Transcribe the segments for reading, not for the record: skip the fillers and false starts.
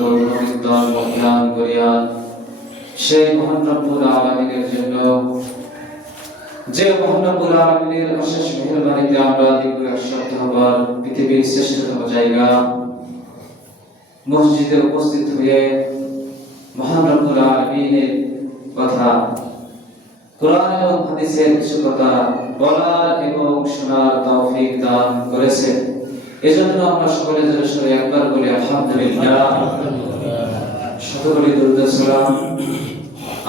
গুণকীর্তন বখান করিয়া সেই মহান রব্বুল আলামিনের জন্য, যে মহান রব্বুল আলামিনের অশেষ মেহেরবানিতে আমরা দীর্ঘ এক সপ্তাহবার পৃথিবীর শ্রেষ্ঠতম জায়গা মসজিদে উপস্থিত হয়ে মহান রব্বুল আলামিনের কথা, কোরআন এবং হাদিসের কিছু কথা বলার এবং শোনার তৌফিক দান করেছেন। এজন্য আমরা সকলে জোরে একবার বলি আলহামদুলিল্লাহ। সকলে দরুদ সালাম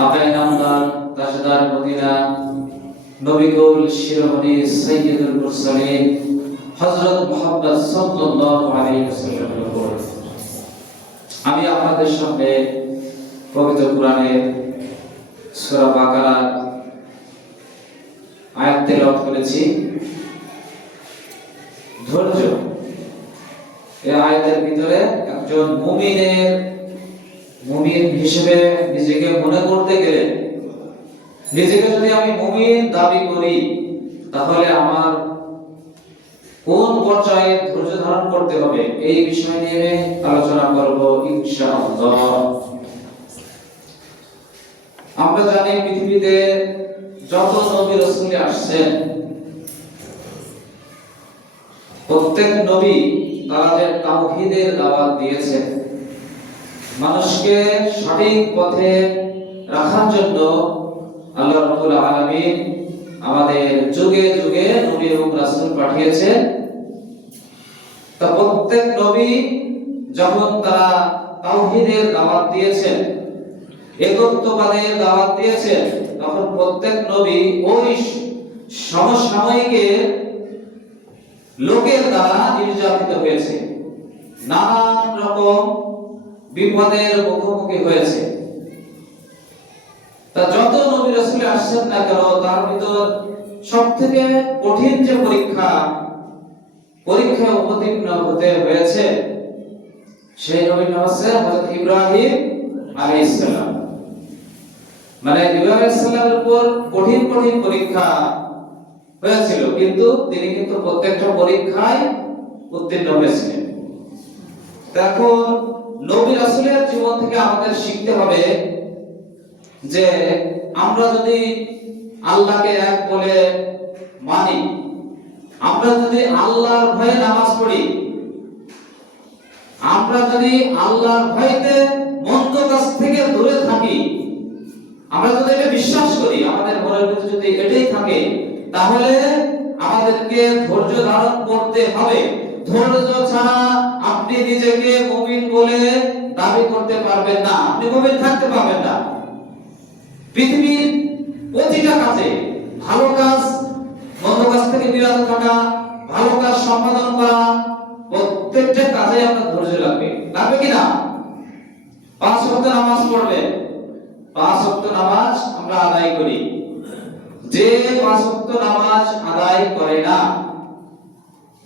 আকায়ে নামদার তাজদার মদিনা নবী কুল শিরোমণি সাইয়্যিদুল মুরসালিন হযরত মুহাম্মদ সাল্লাল্লাহু আলাইহি ওয়াসাল্লামের উপর। আমি আপনাদের সামনে পবিত্র কোরআনের সূরা বাকারার আয়াত তেলাওয়াত করেছি। ধৈর্য, এই আয়াতের ভিতরে একজন মুমিন হিসেবে নিজেকে মনে করতে গেলে, নিজেকে যদি আমি মুমিন দাবি করি, তাহলে আমার কোন পর্যায়ে ধৈর্য ধারণ করতে হবে এই বিষয় নিয়ে আলোচনা করব ইনশাআল্লাহ। আমরা জানি পৃথিবীতে যত নবী রাসূল আসছেন, প্রত্যেক নবী তারা যে তাওহীদের দাওয়াত দিয়েছেন, মানুষকে সঠিক পথে রাখার জন্য আল্লাহ রাব্বুল আলামিন আমাদের যুগে যুগে নবী এবং রাসূল পাঠিয়েছেন। তা প্রত্যেক নবী যখন তারা তাওহীদের দাওয়াত দিয়েছেন, একত্ববাদের দাওয়াত দিয়েছেন, তখন প্রত্যেক নবী ওই সমসাময়িকের লোকের দ্বারা নির্যাতিত হয়েছে, নানান রকম বিপদের মুখোমুখি হয়েছে। তা যত নবী রাসূল আসছেন না কেন, তার ভিতর সবথেকে কঠিন যে পরীক্ষায় অবতীর্ণ হতে হয়েছে, সেই নবীর নাম হচ্ছে হযরত ইব্রাহিম আলাইহিস সালাম। মানে ইব্রাহিম আলাইহিস সালামের উপর কঠিন কঠিন পরীক্ষা হয়েছিল, কিন্তু তিনি কিন্তু প্রত্যেকটা পরীক্ষায় উত্তীর্ণ হয়েছিলেন। এখন নবী রাসূলের জীবন থেকে আমাদের শিখতে হবে যে আমরা যদি আল্লাহকে এক বলে মানি, আমরা যদি আল্লাহর ভয়ে নামাজ পড়ি, আমরা যদি আল্লাহর ভয়তে মন্দ কাজ থেকে দূরে থাকি, আমরা যদি এটা বিশ্বাস করি, আমাদের মনের ভিতরে যদি এটাই থাকে, তাহলে আমাদেরকে ধৈর্য ধারণ করতে হবে। ধৈর্য ছাড়া আপনি নিজেকে মুমিন বলে দাবি করতে পারবেন না, আপনি মুমিন থাকতে পারবেন না। পৃথিবীর প্রতিটা কাজে, ভালো কাজ মন্দ কাজ থেকে বিরত থাকা, ভালো কাজ সম্পাদন করা, প্রত্যেকটা কাজে আপনার ধৈর্য লাগবে কি না? 5 ওয়াক্ত নামাজ পড়বেন, 5 ওয়াক্ত নামাজ আমরা আদায় করি। যে 5 ওয়াক্ত নামাজ আদায় করে না,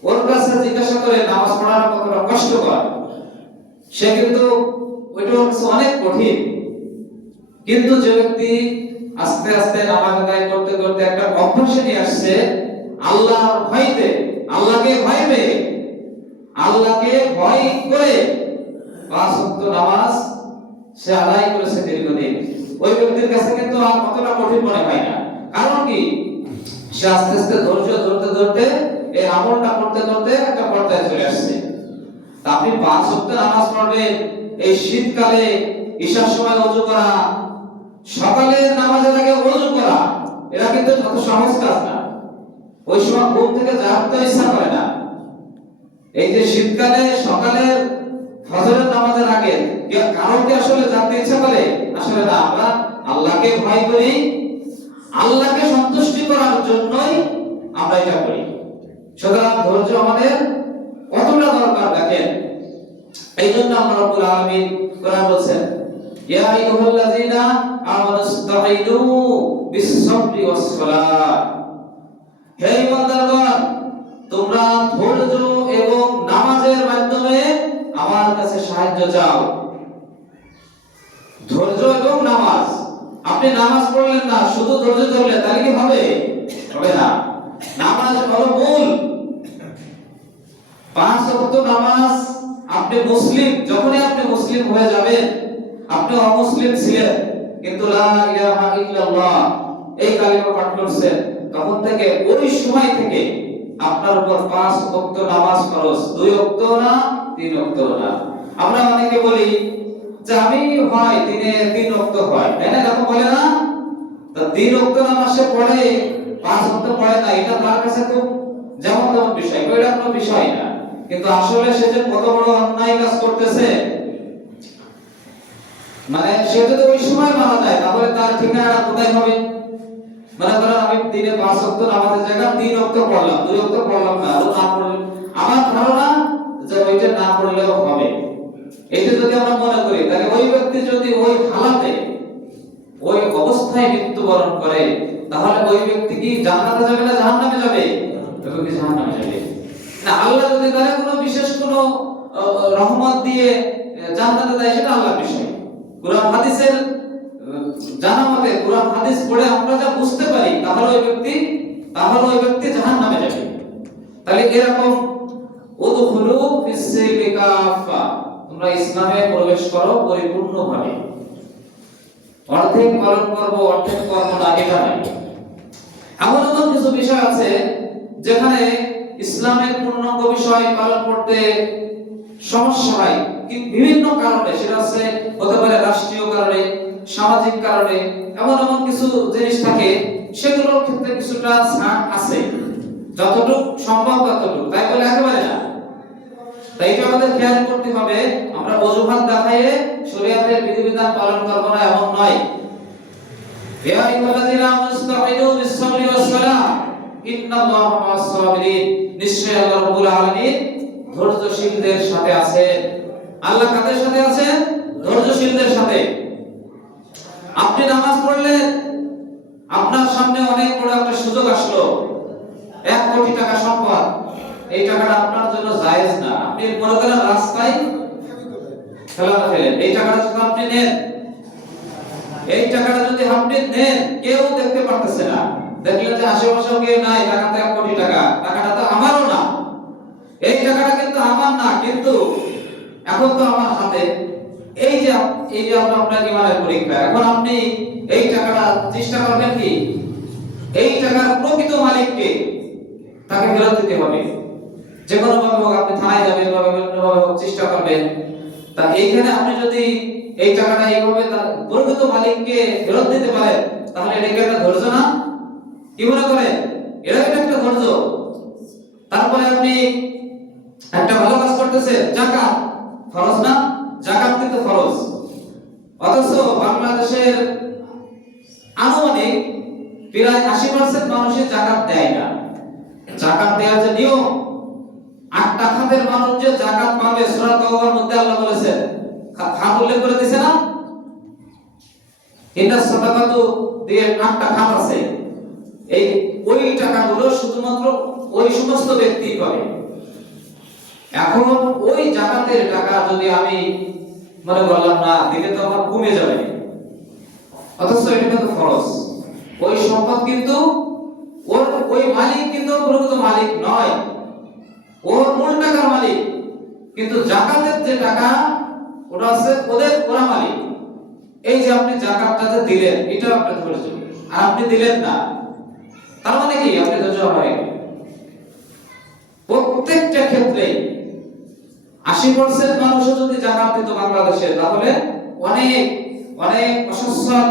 ওর কাছে জিজ্ঞাসা করে নামাজ পড়ার কতটা কষ্টকর, সে কিন্তু ওইটা অনেক কঠিন। কিন্তু যে ব্যক্তি আস্তে আস্তে নামাজ আদায় করতে করতে একটা অভ্যাসে নিয়ে আসছে, আল্লাহর ভয়তে, আল্লাহকে ভয় পেয়ে, আল্লাহকে ভয় করে 5 ওয়াক্ত নামাজ সে আদায় করেছে দীর্ঘদিন, ওই ব্যক্তির কাছে কিন্তু আর কতটা কঠিন মনে হয় না। কারণ কি, সে আস্তে আস্তে ধৈর্য ধরতে ধরতে এই আমলটা করতে করতে একটা পর্যায়ে চলে আসছে। আপনি 5 ওয়াক্ত নামাজ পড়বেন, এই শীতকালে ঈশার সময় ওযু করা, সকালে নামাজের আগে ওযু করা, এটা কিন্তু যত সহজ কাজ না। ওই সময় ঘুম থেকে জাগতে ইচ্ছা করে না। এই যে শীতকালে সকালে ফজরের নামাজের আগে কারো কি আসলে জাগতে ইচ্ছা করে? আসলে না। আমরা আল্লাহকে ভয় করি, আল্লাহকে সন্তুষ্টি করার জন্যই আমরা এটা করি। সুতরাং ধৈর্য আমাদের কতটা দরকার দেখেন। এই জন্য আমরা রব্বুল আলামিন কোরআন বলছেন, ইয়া আইয়ুহাল্লাযীনা আমানুস্তাঈনু বিস-সাবরি ওয়াস-সালাহ। হে ঈমানদারগণ, তোমরা ধৈর্য এবং নামাজের মাধ্যমে আমার কাছে সাহায্য চাও। ধৈর্য এবং নামাজ। আপনি নামাজ পড়লেন না, শুধু ধৈর্য ধরলেন, তাহলে কি হবে? হবে না। নামাজ হলো মূল। 5 ওয়াক্ত নামাজ আপনি মুসলিম, যখনই আপনি মুসলিম হয়ে যাবেন, আপনি অমুসলিম ছিলেন কিন্তু লা ইলাহা ইল্লাল্লাহ এই কালিমা পাঠ করছেন, তখন থেকে ওই সময় থেকে আপনার উপর 5 ওয়াক্ত নামাজ ফরজ, 2 ওয়াক্ত না 3 ওয়াক্ত না। আমরা অনেকে বলি যে আমি হয় দিনে 3 ওয়াক্ত হয়, তাই না? এরকম বলে না? তো 3 ওয়াক্ত নামাজ সে পড়ে, 5 ওয়াক্ত পড়ে না, এটা তার কাছে তো যেমন তেমন বিষয়, এটা কোনো বিষয় না। কিন্তু আসলে সে যে কত বড় অন্যায় কাজ করতেছে, মানে সে যদি ওই সময় মারা যায় তাহলে তার ঠিকানা কোথায় হবে? মনে করেন আমি দিনে 5 ওয়াক্ত নামাজের জায়গা 3 ওয়াক্ত পড়লাম, 2 ওয়াক্ত পড়লাম না, আর না পড়লে আমার ধারণা যে ওইটা না পড়লেও হবে। এটা যদি আমরা মনে করি, তাহলে ওই ব্যক্তি যদি ওই হালাতে ওই অবস্থায় মৃত্যুবরণ করে, তাহলে ওই ব্যক্তি কি জান্নাতে যাবে না জাহান্নামে যাবে? তবে কি জাহান্নামে যাবে না। আল্লাহ যদি তার কোনো বিশেষ কোনো রহমত দিয়ে জান্নাতে দেয়, সেটা আল্লাহর বিষয়। কুরআন হাদিসের জানা মতে, কুরআন হাদিস পড়ে আমরা যা বুঝতে পারি, তাহলে ওই ব্যক্তি জাহান্নামে যাবে। তাহলে এরকম উদখুলু ফিস-সিলমি কাফা, তোমরা ইসলামে প্রবেশ করো পরিপূর্ণভাবে। অর্ধেক পালন করব, অর্ধেক করব না, এটা নয়। এমন কিছু বিষয় আছে যেখানে ইসলামের পূর্ণাঙ্গ বিষয় পালন করতে সমস্যা হয়, কি বিভিন্ন কারণে, সেটা হচ্ছে হতে পারে রাষ্ট্রীয় কারণে, সামাজিক কারণে। এমন কিছু জিনিস থাকে, সেগুলোর ক্ষেত্রে কিছুটা ছাড় আছে, যতটুকু সম্ভব ততটুকু, তাই বলে একেবারে না। তাই এটা আমাদের খেয়াল করতে হবে। আমরা অজুহাত দেখাইয়ে শরীয়তের বিধিবিধান পালন করব না, এমন নয়। ইয়া আইয়ুহাল্লাযীনা আমানু বিস-সাবরি ওয়াস-সালাহ ইন্নাল্লাহা মা'আস-সাবিরিন, নিশ্চয়ই আল্লাহ রাব্বুল আলামিন ধৈর্যশীলদের সাথে আছেন। আল্লাহ কাদের সাথে আছেন? ধৈর্যশীলদের সাথে। আপনি নামাজ পড়লেন, আপনার সামনে অনেক বড় একটা সুযোগ আসলো, 1 কোটি টাকা সম্পদ, এই টাকাটা আপনার জন্য জায়েজ না। আপনি মনে করেন রাস্তায় ফেলা ফেলেন, এই টাকাটা যদি আপনি নেন, এই টাকাটা যদি আপনি নেন, কেউ দেখতে পারতেছে না, দেখলেন যে আশেপাশেও কেউ নাই, টাকাটা 1 কোটি টাকা, টাকাটা তো আমারও না, এই টাকাটা কিন্তু আমার না, কিন্তু এখন তো আমার হাতে। এই যে আপনার ইমানের পরীক্ষা, এখন আপনি এই টাকাটা চেষ্টা করবেন কি এই টাকার প্রকৃত মালিককে, তাকে ফেরত দিতে হবে। যে কোনো ভাবে হোক, আপনি থানায় যাবেন বা বিভিন্ন ভাবে হোক চেষ্টা করবেন। তা এইখানে আপনি যদি এই টাকাটা এইভাবে তার প্রকৃত মালিককে ফেরত দিতে পারেন, তাহলে এটা কি একটা ধৈর্য না? কি মনে করেন? এটা একটা ধৈর্য। তারপরে আপনি একটা ভালো কাজ করতেছেন, যাকাত ফরজ না? যাকাত কিন্তু ফরজ, অথচ বাংলাদেশের আনুমানিক প্রায় 80% মানুষই যাকাত দেয় না। যাকাত দেওয়ার যে নিয়ম, 8টা খাতের মানুষ যে যাকাত পাবে, সূরা তাওবার মধ্যে আল্লাহ বলেছেন, খাত উল্লেখ করে দিয়েছে না? ইন্নাস সাদাকাতু দিয়ে 8টা খাত আছে। ওই টাকাগুলো শুধুমাত্র ওই সমস্ত ব্যক্তি পাবে। এখন ওই যাকাতের টাকা যদি আমি মনে করলাম না দিলে তো আমার কমে যাবে, অথচ এটা কিন্তু ফরজ। ওই সম্পদ কিন্তু ওই মালিক কিন্তু প্রকৃত মালিক নয়, ওর মূল টাকার মালিক, কিন্তু যাকাতের যে টাকা ওটা আছে ওরা মালিক। এই যে আপনি যাকাতটা দিলেন, এটা আপনার ধৈর্য, আর আপনি দিলেন না, তার মানে কি আপনি ধৈর্য হয়। প্রত্যেকটা ক্ষেত্রে 80% মানুষও যদি যাকাত দিত বাংলাদেশে, তাহলে অনেক অসচ্ছল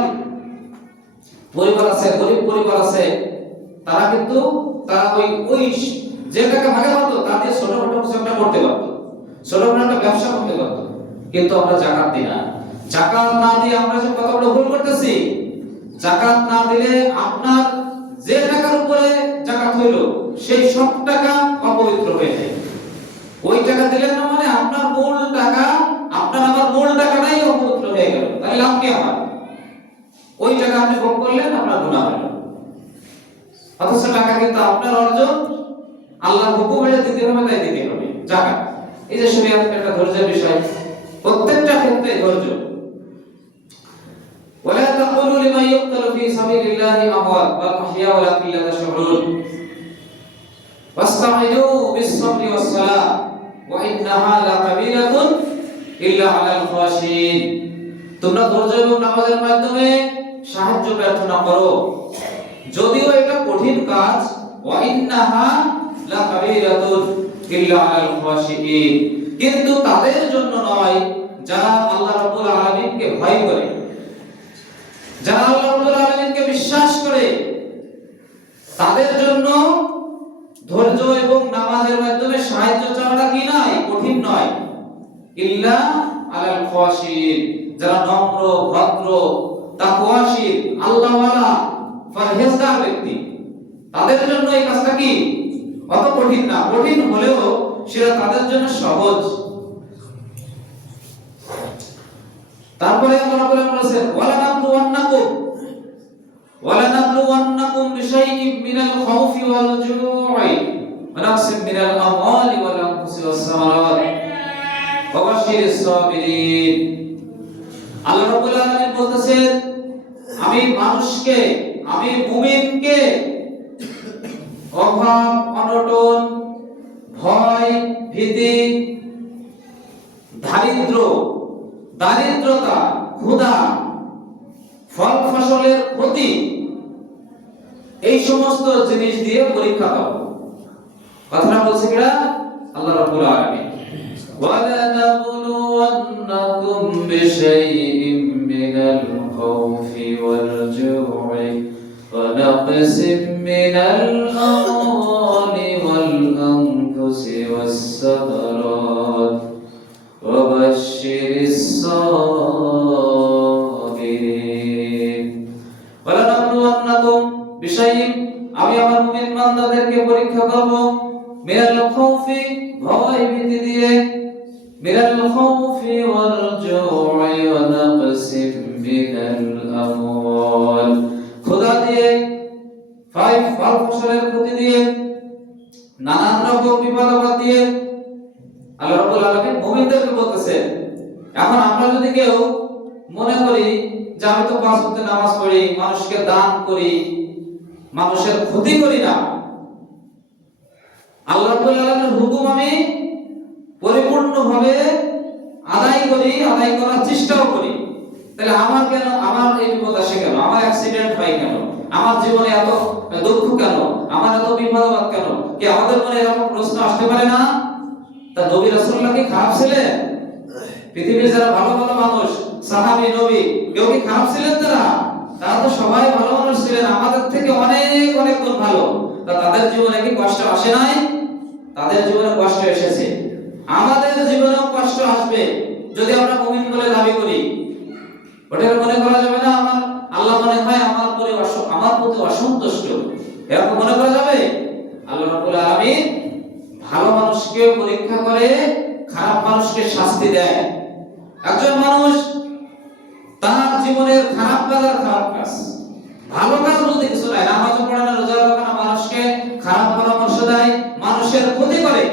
পরিবার আছে, গরিব পরিবার আছে, তারা কিন্তু ওই যে টাকা ভাগে পাতো তা দিয়ে ছোটখাটো কিছু একটা করতে পারতো, ছোটখাটো একটা ব্যবসা করতে পারতো। কিন্তু আমরা যাকাত দিই না। যাকাত না দিয়ে আমরা যে কত বড় ভুল করতেছি। যাকাত না দিলে আপনার যে টাকার উপরে যাকাত হইল, সেই সব টাকা অপবিত্র হয়ে যায়। ওই টাকা দিলেন না মানে আপনার মূল টাকা, আপনার আমার মূল টাকাটাই অপবিত্র হয়ে গেল, তাহলে লাভ কি আমার? ওই টাকা আপনি ভোগ করলেন, আপনার গুনাহ হলো। অথচ টাকা কিন্তু আপনার অর্জন, আল্লাহর হুকুম হয়ে দিতে হবে, তাই দিতে হবে যাকাত। এই যে শরীয়তের একটা ধৈর্যের বিষয়, প্রত্যেকটা ক্ষেত্রে ধৈর্য। ওয়ালা তাকুলু লিমান ইউকতালু ফি সাবিলিল্লাহি আমওয়াত বাল আহইয়া ওয়ালাকিন লা তাশউরুন ওয়াস্তাঈনু বিস-সাবরি ওয়াস-সালাহ ওয়া ইন্নাহা লাকাবীরাতুন ইল্লা আলাল খাশিন। তোমরা ধৈর্য এবং নামাজের মাধ্যমে সাহায্য প্রার্থনা করো, যদিও এটা কঠিন কাজ। ওয়া ইন্নাহা লাকাবীরাতুন ইল্লা আলাল খাশিন, কিন্তু তাদের জন্য নয় যারা আল্লাহ রাব্বুল আলামিনকে ভয় করে, যারা আল্লাহ রাব্বুল আলামিনকে বিশ্বাস করে, তাদের জন্য ধৈর্য এবং নামাজের মাধ্যমে সাহায্য চাওয়াটা কি নয়, কঠিন নয়। ইল্লা আলাল খাশিন, যারা নম্র, ভদ্র, তাকওয়াশীল, আল্লাহওয়ালা, পরহেজগার ব্যক্তি, তাদের জন্য এই কাজটা কি অত কঠিন না। কঠিন হলেও সেটা তাদের জন্য সহজ। তারপরে আল্লাহ বলেছেন ওয়ালানাবলুওয়ান্নাকুম বিশাইইন মিনাল খাউফি ওয়াল জু'i ওয়া নাকসিম মিনাল আমওয়ালি ওয়াল আনফুসি ওয়াস সামারাত ওয়া বাশশিরিস সাবিরিন। আল্লাহ রাব্বুল আলামিন বলতেছেন, আমি মানুষকে, আমি মুমিনকে অভাব, অনটন, ভয়, ভীতি, দারিদ্রতা, ক্ষুধা, ফল ফসলের ক্ষতি, এই সমস্ত জিনিস দিয়ে পরীক্ষা করব। কথাটা বলছে কিরা আল্লাহ রাব্বুল আলামিন। ওয়ালানাবলুওয়ান্নাকুম বিশাইইন মিনাল খাউফি ওয়াল জু'i ওয়া নাকসিম মিনাল আমওয়ালি ওয়াল আনফুসি ওয়াস সামারাত ওয়া বাশশিরিস সাবিরিন। ওয়ালানাবলুওয়ান্নাকুম বিশাইইন, আমি আমার মুমিন বান্দাদেরকে পরীক্ষা করব, মিনাল খাউফি, ভয় ভীতি দিয়ে, মিনাল খাউফি ওয়াল জু'i ওয়া নাকসিম মিনাল আমওয়াল, ক্ষুধা দিয়ে, ফল ফসলের ক্ষতি দিয়ে, নানান রকম বিপদ আপদ দিয়ে। আল্লাহ রাব্বুল আলামিন মুমিনদেরকে বলতেছেন। এখন আমরা যদি কেউ মনে করি যে আমি তো পাঁচ ওয়াক্ত নামাজ পড়ি, মানুষকে দান করি, মানুষের ক্ষতি করি না, আল্লাহ রাব্বুল আলামিনের হুকুম আমি পরিপূর্ণভাবে আদায় করি, আদায় করার চেষ্টাও করি, তাহলে আমার কেন, আমার এই বিপদ আসে কেন, আমার অ্যাক্সিডেন্ট হয় কেন, আমার জীবনে এত দুঃখ কেন, আমার এত বিপদ কেন? কি আমাদের মনে এরকম প্রশ্ন আসতে পারে না? তা নবী রাসূলুল্লাহ কি খারাপ ছিলেন? পৃথিবীর যারা ভালো ভালো মানুষ, সাহাবী, নবী, কেউ কি খারাপ ছিলেন? তারা তো সবাই ভালো মানুষ ছিলেন, আমাদের থেকে অনেক অনেক গুণ ভালো। তা তাদের জীবনে কি কষ্ট আসে নাই? তাদের জীবনে কষ্ট এসেছে, আমাদের জীবনেও কষ্ট আসবে যদি আমরা মুমিন বলে দাবি করি। ওটাকে মনে করা যাবে না আমার আল্লাহ মনে হয় আমার প্রতি অসন্তুষ্ট, এরকম মনে করা যাবে? আল্লাহ রাব্বুল আলামিন ভালো মানুষকে পরীক্ষা করে, খারাপ মানুষকে শাস্তি দেয়। একজন মানুষ তার জীবনের খারাপ কাজ আর খারাপ কাজ, ভালো কাজ বলতে কিছু নাই, নামাজ পড়ে না, রোজা রাখে না, মানুষকে খারাপ পরামর্শ দেয়, মানুষের ক্ষতি করে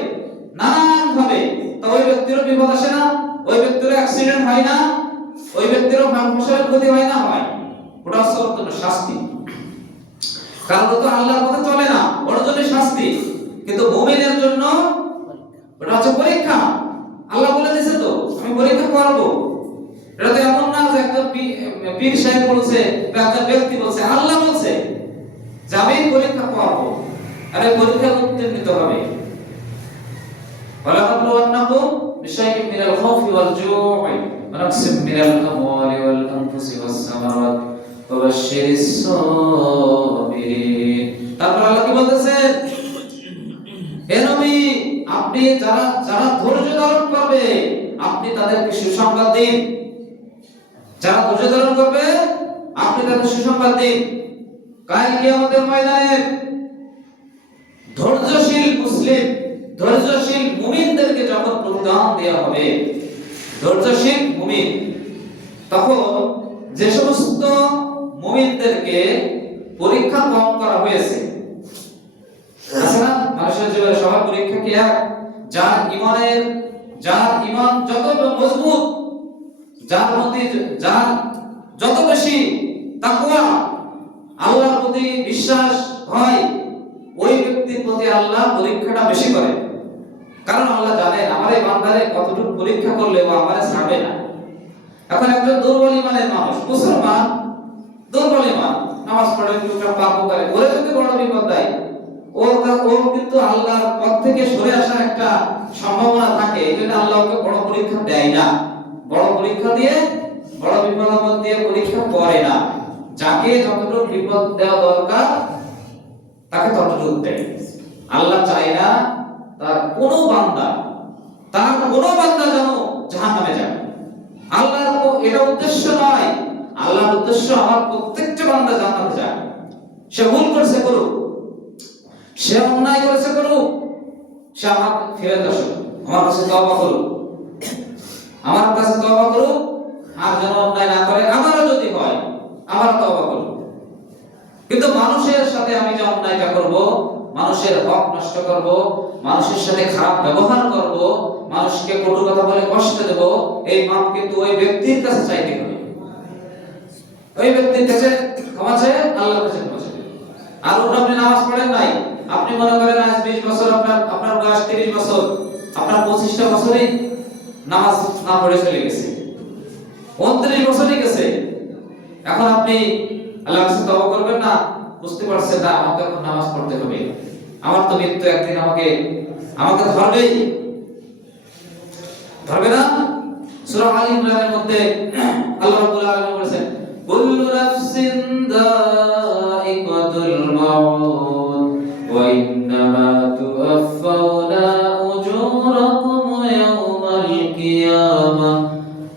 নানান ভাবে, তো ওই ব্যক্তিরও বিপদ আসে না? ওই ব্যক্তিরও অ্যাক্সিডেন্ট হয় না? ওই ব্যক্তিরও ফসলের ক্ষতি হয় না? হয়। ওটা হচ্ছে শাস্তি, কারণ ও তো আল্লাহর পথে চলে না, ওর জন্য শাস্তি। কিন্তু মুমিনের জন্য ওটা হচ্ছে পরীক্ষা। আল্লাহ বলে দিয়েছে তো আমি পরীক্ষা করব। এটা তো এমন না যে একজন পীর সাহেব বলছে বা একজন ব্যক্তি বলছে, আল্লাহ বলছে যে আমি পরীক্ষা করব, আরে পরীক্ষা উত্তীর্ণ হতে হবে। ওয়ালানাবলুওয়ান্নাকুম বিশাইইন মিনাল খাউফি ওয়াল জু'i ওয়া নাকসিম মিনাল আমওয়ালি ওয়াল আনফুসি ওয়াস সামারাত ওয়া বাশশিরিস সাবিরিন। তারপর আল্লাহ কি বলতেছেন? হে নবী, আপনি যারা ধৈর্য ধারণ করবে আপনি তাদেরকে সুসংবাদ দিন। যারা ধৈর্য ধারণ করবে আপনি তাদের সুসংবাদ দিন। কাল কিয়ামতের ময়দানে ধৈর্যশীল মুসলিম, ধৈর্যশীল মুমিনদেরকে যখন প্রতিদান দেওয়া হবে, ধৈর্যশীল মুমিন, তখন যে সমস্ত মুমিনদেরকে পরীক্ষা কম করা হয়েছে, আসলে মানুষের জীবনে সবার পরীক্ষা কি এক? যার ঈমান যত মজবুত, যার যত বেশি তাকওয়া, আল্লাহর প্রতি বিশ্বাস হয়, ওই ব্যক্তির প্রতি আল্লাহ পরীক্ষাটা বেশি করে। কারণ আল্লাহ জানেন আমার এই বান্দারে কতটুকু পরীক্ষা করলে ও আমারে ছাড়বে না। এখন একজন দুর্বল ইমানের মানুষ, মুসলমান, দুর্বল ইমান, নামাজ পড়ে টুকরা পাপ করে, ওরে যদি বড় বিপদ দেয়, ও কিন্তু আল্লাহর পথ থেকে সরে আসার একটা সম্ভাবনা থাকে। এই জন্য আল্লাহ ওকে বড় পরীক্ষা দেয় না, বড় পরীক্ষা দিয়ে, বড় বিপদ আপদ দিয়ে পরীক্ষা করে না। যাকে যতটুকু বিপদ দেওয়া দরকার তাকে ততটুকু দেয়। আল্লাহ চায় না তার কোনো বান্দা যেন জাহান্নামে যায়। আল্লাহর এটা উদ্দেশ্য নয়। আল্লাহর উদ্দেশ্য আমার প্রত্যেকটা বান্দা জান্নাতে যায়। সে ভুল করেছে করুক, সে অন্যায় করেছে করুক, সে আমার ফিরে আসুক, আমার কাছে তওবা করুক, আমার কাছে তওবা করুক, আর যেন অন্যায় না করে। আমারও যদি হয় আমার তওবা করুক। কিন্তু মানুষের সাথে আমি যে অন্যায়টা করব, মানুষের হক নষ্ট করব, মানুষের সাথে খারাপ ব্যবহার করব, মানুষকে কটু কথা বলে কষ্ট দেব, এই মাপ কিন্তু ওই ব্যক্তির কাছে চাইতে হবে। ওই ব্যক্তির কাছে ক্ষমা চাই, আল্লাহর কাছে ক্ষমা চাই। আর আপনি নামাজ পড়েন নাই, আপনি মনে করেন আজ 20 বছর, আপনার বয়স 30 বছর, আপনার 25টা বছরই নামাজ না পড়ে চলে গেছে, 29 বছরই গেছে। এখন আপনি আল্লাহর কাছে তওবা করবেন না, বুঝতে পারছেন না আমাকে এখন নামাজ পড়তে হবে, আমার তো মৃত্যু একদিন আমাকে ধরবে না। সূরা আল ইমরানের মধ্যে আল্লাহ রাব্বুল আলামিন বলেছেন, কুল্লু নাফসিন যায়িকাতুল মাউত ওয়া ইন্নামা তুওয়াফাউনা উজুরাকুম ইয়াওমাল কিয়ামাহ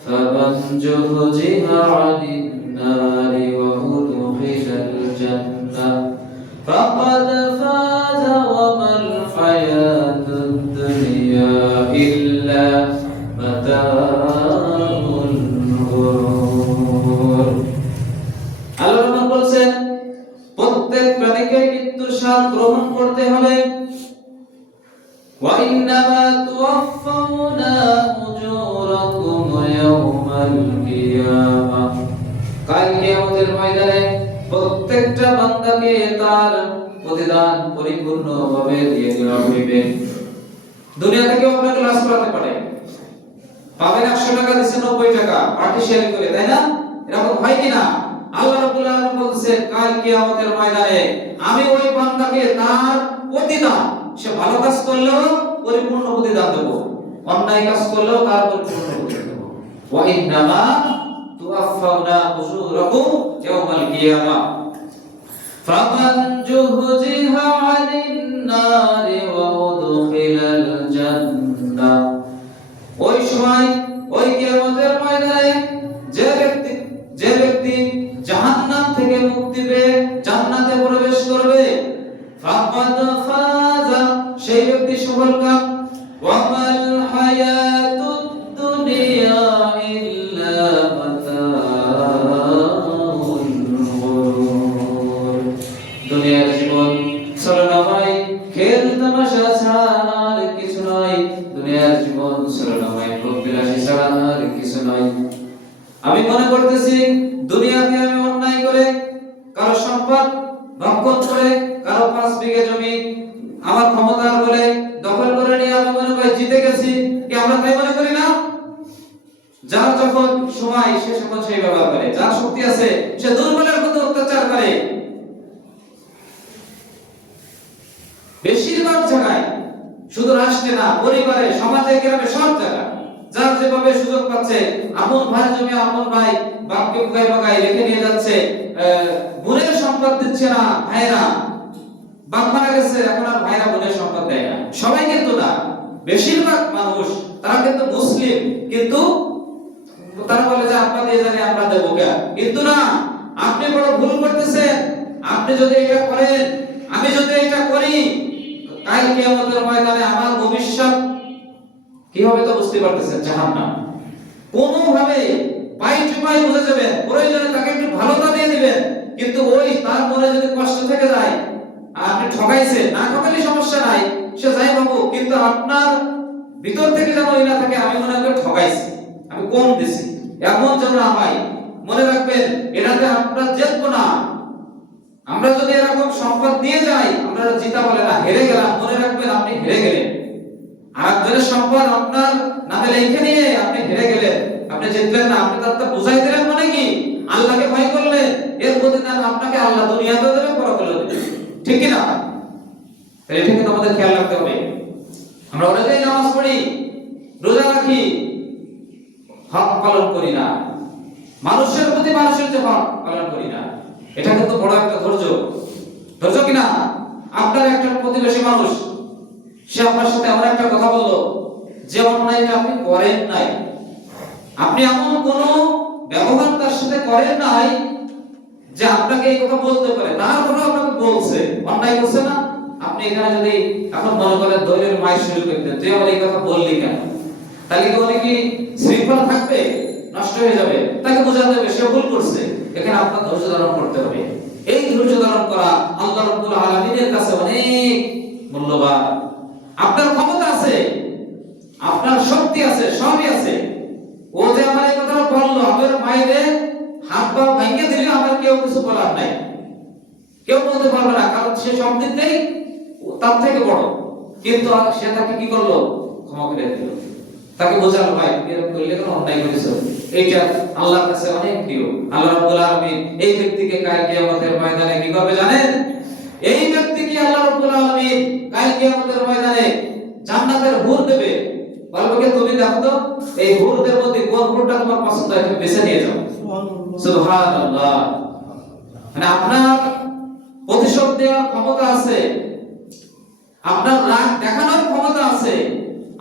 ফামান যুহজিহা আনিন নারি ওয়া উদখিলাল জান্নাহ ফাকাদ ফাযা ওয়া মাল হায়াতুদ দুনিয়া ইল্লা মাতাউল গুরুর। আল্লাহ বলেন প্রত্যেক প্রাণীকে মৃত্যুর স্বাদ গ্রহণ করতে হবে। ওয়া ইন্নামা তুওয়াফাউনা উজুরাকুম ইয়াওমাল কিয়ামাহ, কাল কিয়ামতের ময়দানে প্রত্যেকটা বান্দাকে তার প্রতিদান পরিপূর্ণভাবে দিয়ে দেওয়া হবে। দুনিয়া থেকে আপনাকে লাশ করাতে পারে, পাবেন 100 টাকা দিয়েছে 90 টাকা পার্টিশিয়াল করে, তাই না? এরকম হয় কিনা? আল্লাহ রাব্বুল আলামিন বলেছেন কাল কিয়ামতের ময়দানে আমি ওই বান্দাকে তার প্রতিদান, সে ভালো কাজ করলেও পরিপূর্ণ প্রতিদান দেব, অন্যায় কাজ করলেও তার পরিপূর্ণ প্রতিদান দেব। ওয়া ইন্নামা তুওয়াফাউনা উজুরাকুম ইয়াওমাল কিয়ামাহ ফামান যুহজিহা আনিন নারি ওয়া উদখিলাল জান্নাহ। ওই সময় ওই কিয়ামতের ময়দানে যে ব্যক্তি জাহান্নাম থেকে মুক্তি পেয়ে জান্নাতে প্রবেশ করবে, ফাকাদ ফাযা, সেই ব্যক্তি সফলকাম। ওয়া মাল হায়াতুদ দুনিয়া ইল্লা মাতাউল গুরুর। দুনিয়ার জীবন ছলনাময়, খেল তামাশা ছাড়া আর কিছু নয়। দুনিয়ার জীবন ছলনাময়, ভোগ বিলাসী ছাড়া আর কিছু নয়। আমি মনে করতেছি দুনিয়াতে আমি অন্যায় করে কারো সম্পদ ভক্ষণ করে কারো 5 বিঘা জমি আমার ক্ষমতার বলে দখল করে নিয়ে আমি মনে করি জিতে গেছি, কি আমরা তাই মনে করি না? যার যখন সময় সে যখন সেই ব্যবহার করে, যার শক্তি আছে সে দুর্বলের প্রতি অত্যাচার করে। বেশিরভাগ জায়গায়, শুধু রাষ্ট্রে না, পরিবারে, সমাজে, গ্রামে, সব জায়গায় যার যেভাবে সুযোগ পাচ্ছে, আপন ভাই জমি আপন ভাই বাপকে বুকাই বাগাই রেখে নিয়ে যাচ্ছে, বোনের সম্পদ দিচ্ছে না ভাইরা, বাপ মারা গেছে এখন আর ভাইরা বোনের সম্পদ দেয় না। সবাই কিন্তু না, বেশিরভাগ মানুষ তারা কিন্তু মুসলিম, কিন্তু তারা বলে যে আপনারা দিয়ে জানি আমরা দেবো কে, কিন্তু না, আপনি বড় ভুল করতেছেন। আপনি যদি এটা করেন, আমি যদি এটা করি, কাল কিয়ামতের ময়দানে আমার ভবিষ্যৎ কি হবে তো বুঝতে পারতেছেন, জাহান্নাম। কোনোভাবে পাই চুপাই বুঝে যাবেন, প্রয়োজনে তাকে একটু ভালোতা দিয়ে দিবেন, কিন্তু ওই তার মনে যদি কষ্ট থেকে যায়, আপনি ঠকাইছেন, না ঠকালে সমস্যা নাই, সে যাই ভাবুক, কিন্তু আপনার ভিতর থেকে যেন ওই না থাকে আমি মনে করি ঠকাইছি, আমি কম দিছি, এমন যেন না হয়। মনে রাখবেন এটাতে আমরা জিতবো না। আমরা যদি এরকম সম্পদ নিয়ে যাই, আমরা জিতা বলে না, হেরে গেলাম, মনে রাখবেন আপনি হেরে গেলেন। আরেকজনের সম্পদ আপনার নামে লিখে নিয়ে আপনি হেরে গেলেন, আপনি জিতলেন না, আপনি তার বুঝাই দিলেন মানে কি আল্লাহকে ভয় করলেন, এর প্রতিদান আপনাকে আল্লাহ দুনিয়াতেও দেবে, পরকালেও দেবে। ঠিক কি না? এটা কিন্তু আমাদের খেয়াল রাখতে হবে। আমরা অনেকেই নামাজ পড়ি, রোজা রাখি, হক পালন করি না, মানুষের প্রতি মানুষের যে হক পালন করি না। এটা কিন্তু বড় একটা ধৈর্য কিনা? আপনার একটা প্রতিবেশী মানুষ, সে আপনার সাথে এমন একটা কথা বললো যে অন্যায়টা আপনি করেন নাই, আপনি এমন কোন ব্যবহার তার সাথে করেন নাই যে আপনাকে এই কথা বলতে পারে, তারপরে আপনাকে বলছে, অন্যায় করছে না। আপনি এখানে যদি এখন মনে করেন দৈরের মাই শুরু করতেন, তুই আমার এই কথা বললি কেন, তাহলে কি উনি কি শৃঙ্খলা থাকবে? নষ্ট হয়ে যাবে। তাকে বোঝাতে হবে সে ভুল করছে। এখানে আপনার ধৈর্য ধারণ করতে হবে। এই ধৈর্য ধারণ করা আল্লাহ রাব্বুল আলামিনের কাছে অনেক মূল্যবান। আপনার ক্ষমতা আছে, আপনার শক্তি আছে, সবই আছে। ও যে আমার এই কথাটা বললো, আমার মায়েরে হাত পা ভেঙে দিলে আমার কেউ কিছু বলার নাই, কেউ বলতে পারবে না, কারণ সে সব দিকতেই তার থেকে বড়। কিন্তু সে তাকে কি করলো? ক্ষমা করে দিল, তাকে বোঝালো ভাই এরকম করলে কোনো অন্যায় করেছো। এইটা আল্লাহর কাছে অনেক প্রিয়। আল্লাহ রাব্বুল আলামিন এই ব্যক্তিকে কাল কিয়ামতের ময়দানে কি করবে জানেন? এই ব্যক্তিকে আল্লাহ রাব্বুল আলামিন কাল কিয়ামতের ময়দানে জান্নাতের হুর দেবে। বলবে তুমি দেখো তো এই হুরদের মধ্যে কোন হুরটা তোমার পছন্দ হয়, তুমি বেছে নিয়ে যাও। সুবহানাল্লাহ। মানে আপনার প্রতিশোধ দেওয়ার ক্ষমতা আছে, আপনার রাগ দেখানোর ক্ষমতা আছে,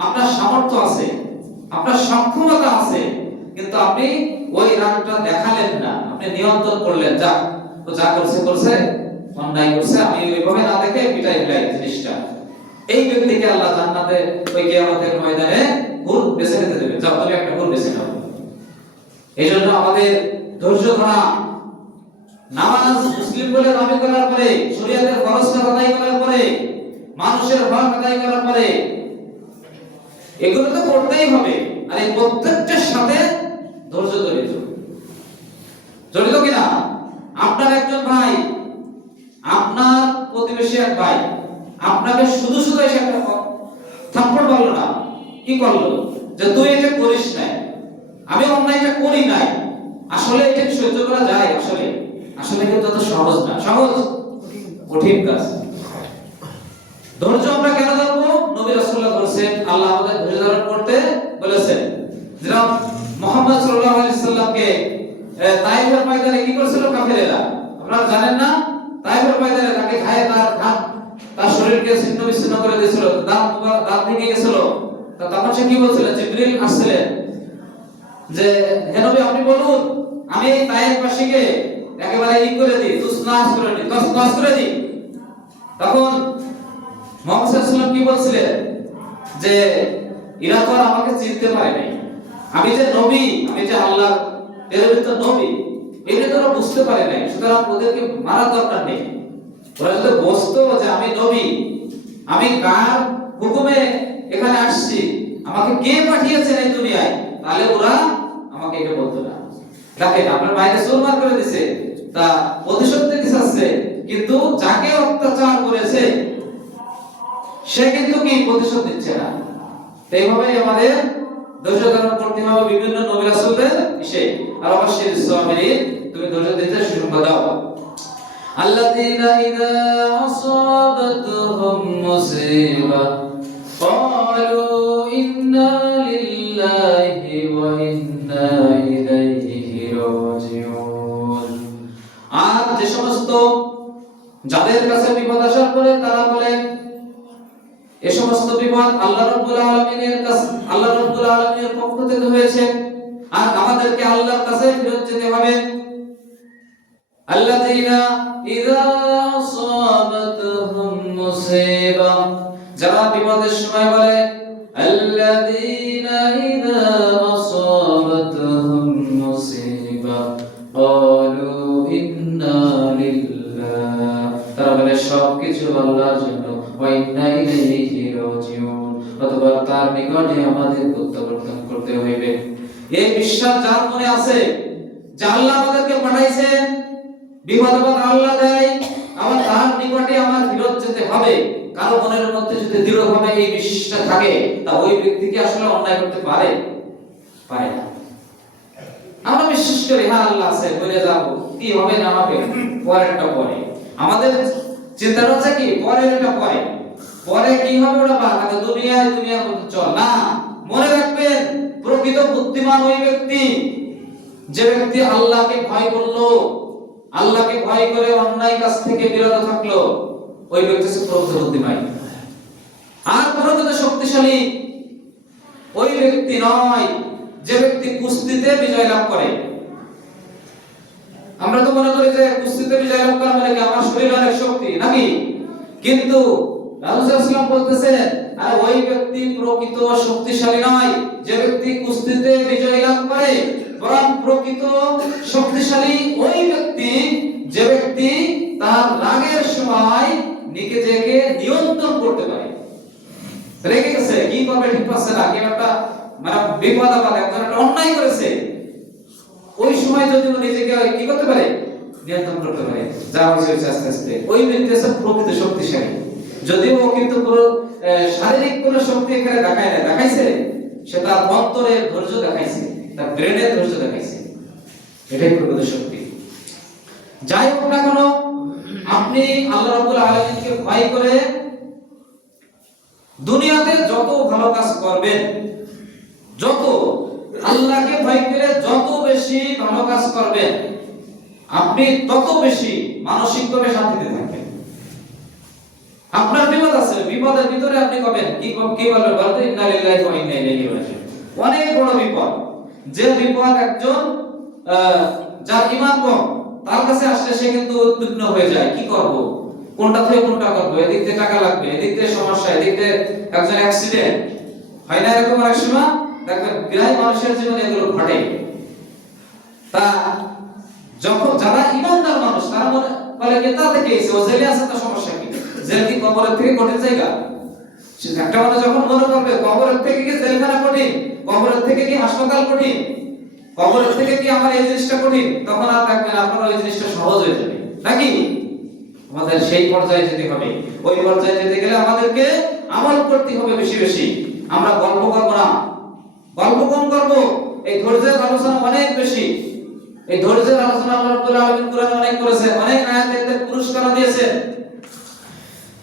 আপনার সামর্থ্য আছে, আপনার সক্ষমতা আছে, কিন্তু আপনি ওই রাগটা দেখালেন না, আপনি নিয়ন্ত্রণ করলেন, যা তো যা করছে অন্যায় করছে, আমি ওইভাবে না দেখে পিটাই জিনিসটা। এই ব্যক্তিকে আল্লাহ জান্নাতে ওই কিয়ামতের ময়দানে হুর বেছে নিতে দেবে। যাও তুমি একটা হুর বেছে নাও। এইজন্য আমাদের ধৈর্য ধরা, নামাজ মুসলিম বলে দাবি করার পরে, শরীয়তের ফরজটা আদায় করার পরে, মানুষের হক আদায় করার পরে, এগুলো তো করতেই হবে। আর এই প্রত্যেকটার সাথে ধৈর্য জড়িত কিনা? আপনার একজন ভাই, আপনার প্রতিবেশী এক ভাই আপনাকে শুধু এসে একটা থাপ্পড় বললো না, কি করলো? যে তুই এটা করিস নাই, আমি অন্যায়টা করি নাই। আসলে এটা সহ্য করা যায়? আসলে কিন্তু এত সহজ না, কঠিন কাজ। ধৈর্য আমরা কেন ধরবো? নবী রাসূলুল্লাহ বলেছেন, আল্লাহ আমাদের ধৈর্য ধারণ করতে বলেছেন। যারা মুহাম্মদ সাল্লাল্লাহু আলাইহি সাল্লামকে তায়েফের ময়দানে কি করেছিল কাফেরেরা, আপনারা জানেন না? তায়েফের ময়দানে তাকে তার শরীরকে ছিন্ন বিচ্ছিন্ন করে দিয়েছিল, দাঁত ভেঙে গেছিল। তখন সে কি বলছিল? জিবরিল আসছিলেন যে হে নবী আপনি বলুন, আমি এই তায়েফবাসীকে একেবারে করে দিই, তছনছ করে দিই। তখন মুহাম্মদ সাল্লাল্লাহু আলাইহি ওয়াসাল্লাম কি বলছিলেন? যে এরা তো আমাকে চিনতে পারে নাই, আমি যে নবী, আমি যে আল্লাহর প্রেরিত নবী, এটা তো ওরা বুঝতে পারে নাই। সুতরাং ওদেরকে মারার দরকার নেই। ওরা যদি বুঝতো যে আমি নবী, আমি কার হুকুমে এখানে আসছি, আমাকে কে পাঠিয়েছেন এই দুনিয়ায়, তাহলে ওরা আমাকে এটা বলতো না। দেখেন আপনার বাইরে সুরমার করে দিয়েছে, তা প্রতিশোধ নিতে চাচ্ছে, কিন্তু যাকে অত্যাচার করেছে সে কিন্তু কি প্রতিশোধ দিচ্ছে না। এইভাবে আমাদের ধৈর্য ধারণ করতে হবে বিভিন্ন নবী রাসূলদের বিষয়ে। আর অবশ্যই সাবিরিন, তুমি ধৈর্য দিতে সুসংবাদ দাও। আল্লাযীনা ইযা আসাবাতহুম মুসিবা ক্বালু ইন্না লিল্লাহি ওয়া ইন্না ইলাইহি রাজিউন। আর যে সমস্ত যাদের কাছে বিপদ আসার পরে তারা বলে এই সমস্ত বিপদ আল্লাহ রাব্বুল আলামিনের কাছে, আল্লাহ রাব্বুল আলামিনের পক্ষ থেকে হয়েছে, আর আমাদেরকে আল্লাহর কাছে ফিরত যেতে হবে। আল্লাযীনা ইযা আসাবাতহুম মুসিবা, যারা বিপদের সময় বলে আল্লাযীনা ইযা আসাবাতহুম মুসিবা ক্বালু ইন্না লিল্লাহ, তারা বলে সবকিছু আল্লাহর জন্য, ওয়া ইন্না ইলাইহি রাজিউন, অথবা তার নিকটে আমাদের প্রত্যাবর্তন করতে হইবে। এই বিশ্বাস যার মনে আছে যে আল্লাহ আমাদেরকে পাঠাইছেন, বিপদ আপদ আল্লাহ দেয়, আবার তার নিকটে আমার ফিরত যেতে হবে, কারো মনের মধ্যে যদি দৃঢ়ভাবে এই বিশ্বাসটা থাকে, তা ওই ব্যক্তি কি আসলে অন্যায় করতে পারে? পারে না। আমরা বিশ্বাস করি হ্যাঁ আল্লাহ আছে, বলে যাবো, কি হবে না হবে পরেরটা পরে। আমাদের চিন্তাটা হচ্ছে কি পরেরটা পরে, পরে কি হবে ওটা বাদ, আগে দুনিয়ার মধ্যে চল না। মনে রাখবেন, প্রকৃত বুদ্ধিমান ওই ব্যক্তি যে ব্যক্তি আল্লাহকে ভয় করলো, আল্লাহকে ভয় করে অন্যায় কাজ থেকে বিরত থাকলো, ওই ব্যক্তি হচ্ছে প্রকৃত বুদ্ধিমান। আর প্রকৃত শক্তিশালী ওই ব্যক্তি নয় যে ব্যক্তি কুস্তিতে বিজয় লাভ করে। আমরা তো মনে করি যে কুস্তিতে বিজয় লাভ করা মানে কি আমার শরীরে অনেক শক্তি নাকি, কিন্তু রাসূল সাল্লাল্লাহু আলাইহি ওয়াসাল্লাম বলতেছেন আর ওই ব্যক্তি প্রকৃত শক্তিশালী নয় যে ব্যক্তি কুস্তিতে বিজয় লাভ করে, বরং প্রকৃত শক্তিশালী ওই ব্যক্তি যে ব্যক্তি তার রাগের সময় নিজেকে নিয়ন্ত্রণ করতে পারে। রেগে গেছে, কি করবে ঠিক পাচ্ছে না, কেউ একটা মানে বিপদ আপদ একটা অন্যায় করেছে, ওই সময় যদি নিজেকে কি করতে পারে, নিয়ন্ত্রণ করতে পারে, যা হয়েছে আস্তে আস্তে, ওই ব্যক্তি হচ্ছে প্রকৃত শক্তিশালী। যদিও কিন্তু পুরো শারীরিক কোনো শক্তি এখানে দেখায় না, দেখাইছে সে তার অন্তরের ধৈর্য দেখাইছে, তার ব্রেনের ধৈর্য দেখাইছে, এটাই প্রকৃত শক্তি। যাই হোক না কেন, আপনি আল্লাহ রাব্বুল আলামিনকে ভয় করে দুনিয়াতে যত ভালো কাজ করবেন, যত আল্লাহকে ভয় করে যত বেশি ভালো কাজ করবেন, আপনি তত বেশি মানসিকভাবে শান্তিতে থাকবেন। আপনার বিপদ আছে, বিপদের ভিতরে আপনি কবেন কি বলবেন, বলতে ইন্না লিল্লাহি ওয়া ইন্না ইলাইহি রাজিউন। অনেক বড় বিপদ, যে বিপদ একজন যার ঈমান কম তার কাছে আসলে সে কিন্তু উদ্বিগ্ন হয়ে যায়, কি করব, কোনটা থেকে কোনটা করব, এদিক থেকে টাকা লাগবে, এদিক থেকে সমস্যা, এদিক থেকে একজন অ্যাক্সিডেন্ট হয় না, এরকম এক সময় দেখবেন প্রায় মানুষের জীবনে এগুলো ঘটে। তা যখন যারা ঈমানদার মানুষ তারা মনে বলে কি তা থেকে এসে ও জেলে আছে, তার সমস্যা কি, জেল কি কবরের থেকে কঠিন জায়গা? একটা মানুষ যখন মনে করবে কবরের থেকে কি জেলখানা কঠিন, কবরের থেকে কি হাসপাতাল কঠিন, কবরের থেকে কি আমার এই জিনিসটা কঠিন, তখন আর দেখবেন আপনার ওই জিনিসটা সহজ হয়ে যাবে নাকি। আমাদের সেই পর্যায়ে যেতে হবে, ওই পর্যায়ে যেতে গেলে আমাদেরকে আমল করতে হবে বেশি বেশি। আমরা গল্প করব না, গল্প কম করব। এই ধৈর্যের আলোচনা অনেক বেশি, এই ধৈর্যের আলোচনা আল্লাহ রাব্বুল আলামিন কোরআনে অনেক করেছে, অনেক আয়াতে এদের পুরস্কার দিয়েছে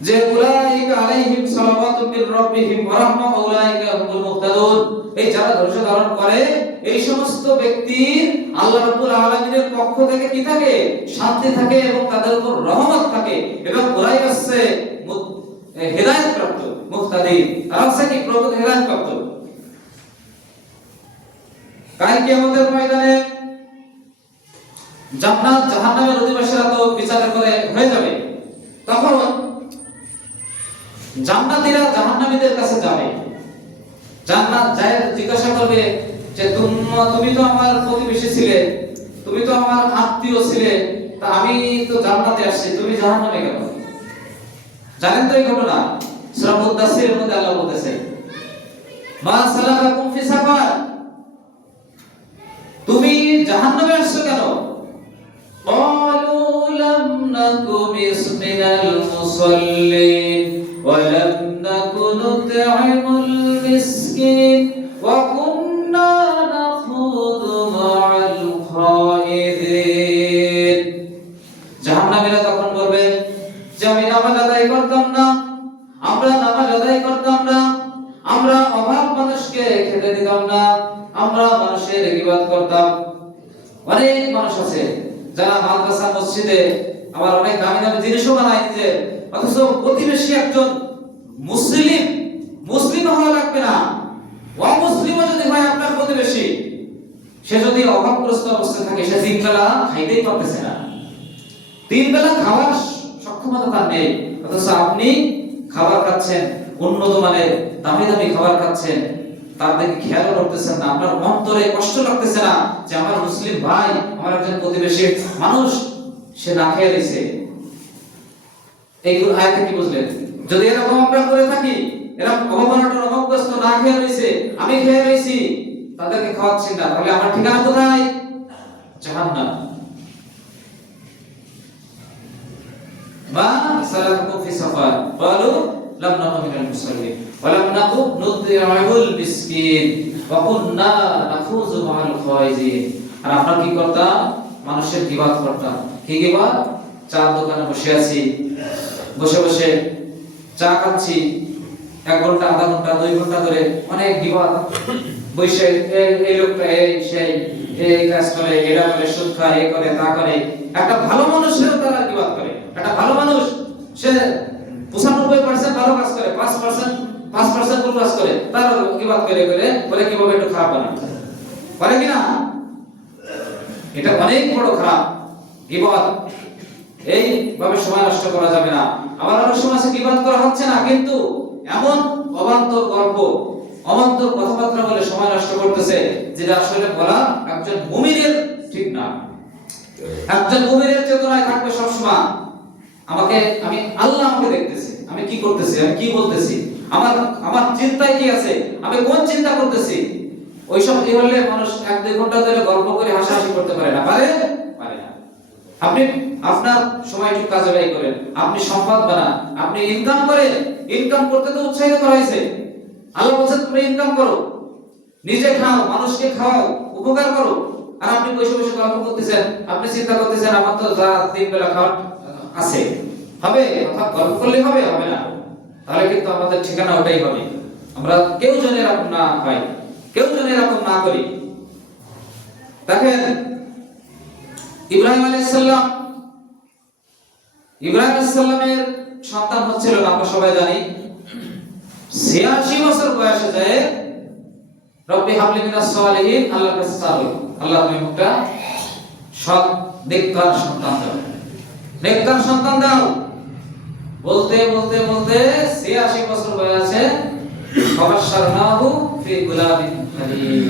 যে উলাইকা আলাইহিম সালাওয়াতুম মির রাব্বিহিম ওয়া রাহমা উলাইকা হুমুল মুহতাদুন। এই যারা ধৈর্য ধারণ করে এই সমস্ত ব্যক্তির আল্লাহ রাব্বুল আলামিনের পক্ষ থেকে কি থাকে, শান্তি থাকে এবং তাদের উপর রহমত থাকে, এবং ওরাই হচ্ছে হেদায়েত প্রাপ্ত মুহতাদি, তারা হচ্ছে কি প্রকৃত হেদায়েত প্রাপ্ত। কাল কিয়ামতের ময়দানে জান্নাত জাহান্নামের অধিবাসীরা তো বিচার করে হয়ে যাবে, তখন জান্নাতীরা জাহান্নামীদের কাছে যাবে, জান্নাত যায় জিজ্ঞাসা করবে যে তুমি তো আমার প্রতিবেশী ছিলে, তুমি তো আমার আত্মীয় ছিলে, তা আমি তো জান্নাতে আসছি, তুমি জাহান্নামে কেন? জানেন তো এই ঘটনা, সূরা মুদাসসিরের মধ্যে আল্লাহ বলতেছে মা সালাকাকুম ফি সাকার, তুমি জাহান্নামে আসছো কেন? ক্বালু লাম নাকু মিনাল মুসাল্লিন ওয়া লাম নাকু নুত'ইমুল মিসকিন ওয়া কুন্না নাখুযু মা'আল খায়িদিন। জাহান্নামীরা তখন বলবে যে আমি নামাজ আদায় করতাম না, আমরা নামাজ আদায় করতাম না, আমরা অভাব মানুষকে খেতে দিতাম না, আমরা মানুষের গীবত করতাম। অনেক মানুষ আছে যারা মাদ্রাসা মসজিদে আবার অনেক দামি দামি জিনিসও বানায় যে, অথচ প্রতিবেশী একজন মুসলিম, মুসলিম হওয়া লাগবে না, অমুসলিমও যদি হয় আপনার প্রতিবেশী, সে যদি অভাবগ্রস্ত অবস্থায় থাকে, সে তিন বেলা খাইতেই পারতেছে না, তিন বেলা খাওয়ার সক্ষমতা তার নেই, অথচ আপনি খাবার খাচ্ছেন, উন্নত মানের দামি দামি খাবার খাচ্ছেন, তার দিকে খেয়াল করতেছেন না, আপনার অন্তরে কষ্ট লাগতেছে না যে আমার মুসলিম ভাই, আমার একজন প্রতিবেশী মানুষ সে না খেয়ে রয়েছে। এইগুলো আয়াতে কি বুঝলেন? যদি এরকম আমরা করে থাকি, এরকম অভাবনাটন অভাবগ্রস্ত না খেয়ে রয়েছে, আমি খেয়ে রয়েছি, তাদেরকে খাওয়াচ্ছি না, তাহলে আমার ঠিকানা কোথায়? জাহান্নাম। মা সালাকাকুম ফি সাকার ক্বালু লাম নাকু মিনাল মুসাল্লিন ওয়া লাম নাকু নুতি'উল মিসকিন ওয়া কুননা নাফুযু মা'আল ফাইজিন। আর আমরা কি করতাম? মানুষের গীবাত করতাম। কি গীবাত? চা দোকানে বসে আছি, বসে বসে চা খাচ্ছি, 1 ঘন্টা, আধা ঘন্টা, 2 ঘন্টা ধরে অনেক গীবাত, বসে এই লোকটা এই সেই এই কাজ করে, এটা করে, সুদ খায়, এই করে, তা করে। একটা ভালো মানুষের তারা গীবাত করে। একটা ভালো মানুষ সে 95% ভালো কাজ করে, 5% ভুল কাজ করে, তার গীবাত করে করে বলে কিভাবে একটু খারাপ বানায়, করে কিনা? এটা অনেক বড় খারাপ গীবাত। এই ভাবে সময় নষ্ট করা যাবে না। আবার অনেক সময় গীবাত করা হচ্ছে না, কিন্তু এমন অবান্তর গল্প, অবান্তর কথাবার্তা বলে সময় নষ্ট করতেছে, যেটা আসলে বলা একজন মুমিনের ঠিক না। একজন মুমিনের চেতনায় থাকবে সবসময়, আমি আল্লাহ আমাকে দেখতেছি, আমি কি করতেছি, আমি কি বলতেছি, আমার চিন্তায় কি আছে, আমি কোন চিন্তা করতেছি। ওইসব কি হলে মানুষ 1-2 ঘন্টা ধরে গল্প করে হাসাহাসি করতে পারে না, পারে না। আপনি আপনার সময়টুকু কাজে ব্যয় করেন, আপনি সম্পদ বানান, আপনি ইনকাম করেন। ইনকাম করতে তো উৎসাহিত করা হয়েছে। আল্লাহ বলেন তুমি ইনকাম করো, নিজে খাও, মানুষকে খাওয়াও, উপকার করো। আর আপনি বসে বসে গল্প করতেছেন, আপনি চিন্তা করতেছেন আমার তো 3 বেলা খাওয়ার আছে, হবে? গল্প করলে হবে না। তাহলে কিন্তু আমাদের ঠিকানা ওটাই হবে। আমরা কেউ যেন এরকম না হয়, কেউ যেন এরকম না করি। দেখেন ইব্রাহিম আলাইহিস সালামের সন্তান হচ্ছিল না, আমরা সবাই জানি। 86 বছর বয়সে যায় রব্বি হাবলি মিনাস সালিহিন, আল্লাহর কাছে চাইল, আল্লাহ তুমি একটা সৎ নেককার সন্তান দাও, নেককার সন্তান দাও। বলতে বলতে বলতে 86 বছর বয়সে ফাবাশশারনাহু ফি গুলামিন হালিম,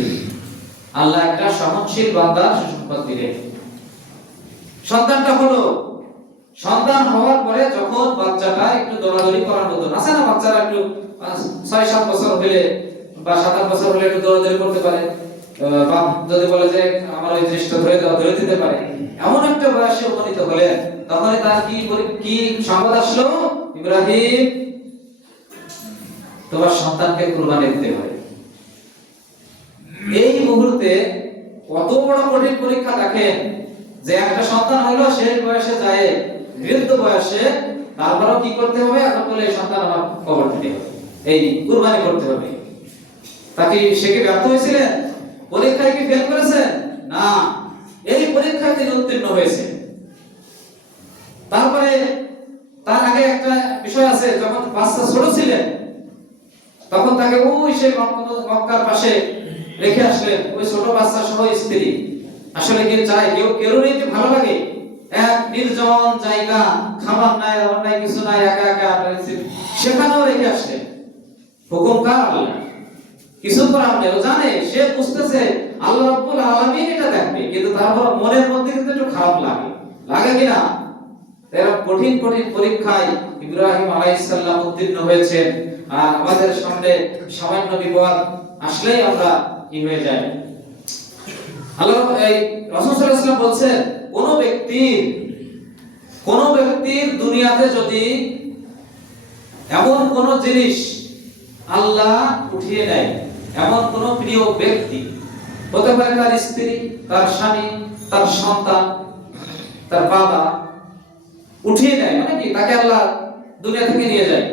আল্লাহ একটা সহনশীল বান্দার সুসংবাদ দিলেন। সন্তানটা হলো। সন্তান হওয়ার পরে যখন বাচ্চাটা একটু দৌড়াদৌড়ি করার মতো আছে না, বাচ্চারা একটু 6-7 বছর হলে বা 7-8 বছর হলে একটু দৌড়াদৌড়ি করতে পারে, বা যদি বলে যে আমার ওই জিনিসটা ধরে দাও, ধরে দিতে পারে। এমন একটা বয়সে উপনীত হলেন, তখন তার কি সংবাদ আসলো? ইব্রাহিম, তোমার সন্তানকে কুরবানি দিতে হবে। এই মুহূর্তে কত বড় কঠিন পরীক্ষা দেখেন, যে একটা সন্তান হলো, সেই বয়সে যায়, বৃদ্ধ বয়সে, তারপরেও কি করতে হবে? এখন বলে এই সন্তান আমার কবর দিতে হবে, এই কুরবানি করতে হবে। তাকে সে কি ব্যর্থ হয়েছিলেন? পরীক্ষায় কি ফেল করেছেন? না, এই পরীক্ষায় তিনি উত্তীর্ণ হয়েছে। তারপরে তার আগে একটা বিষয় আছে, যখন বাচ্চা ছোট ছিলেন তখন তাকে ওই সেই মক্কার পাশে রেখে আসলেন, ওই ছোট বাচ্চা সহ স্ত্রী। আসলে কি চাই কেউ নিতে ভালো লাগে? এক নির্জন জায়গা, খাবার নাই, আমার নাই, কিছু নাই, একা একা সেখানেও রেখে আসলেন। হুকুম কার? আল্লাহ। কিছু করার নেই, জানে, সে বুঝতেছে আল্লাহ রাব্বুল আলামিন এটা দেখবে, কিন্তু তারপর মনের মধ্যে কিন্তু একটু খারাপ লাগে কিনা? এরা কঠিন কঠিন পরীক্ষায় ইব্রাহিম আলাইহিস সালাম উত্তীর্ণ হয়েছেন। আর আমাদের সামনে সামান্য বিপদ আসলেই আমরা কি হয়ে যায়? আল্লাহ এই রাসূল সাল্লাল্লাহু আলাইহি ওয়াসাল্লাম বলছেন, কোন ব্যক্তির দুনিয়াতে যদি এমন কোন জিনিস আল্লাহ উঠিয়ে নেয়, এমন কোন প্রিয় ব্যক্তি, হতে পারে তার স্ত্রী, তার স্বামী, তার সন্তান, তার বাবা, উঠিয়ে নেয়, মানে কি তাকে আল্লাহ দুনিয়া থেকে নিয়ে যায়,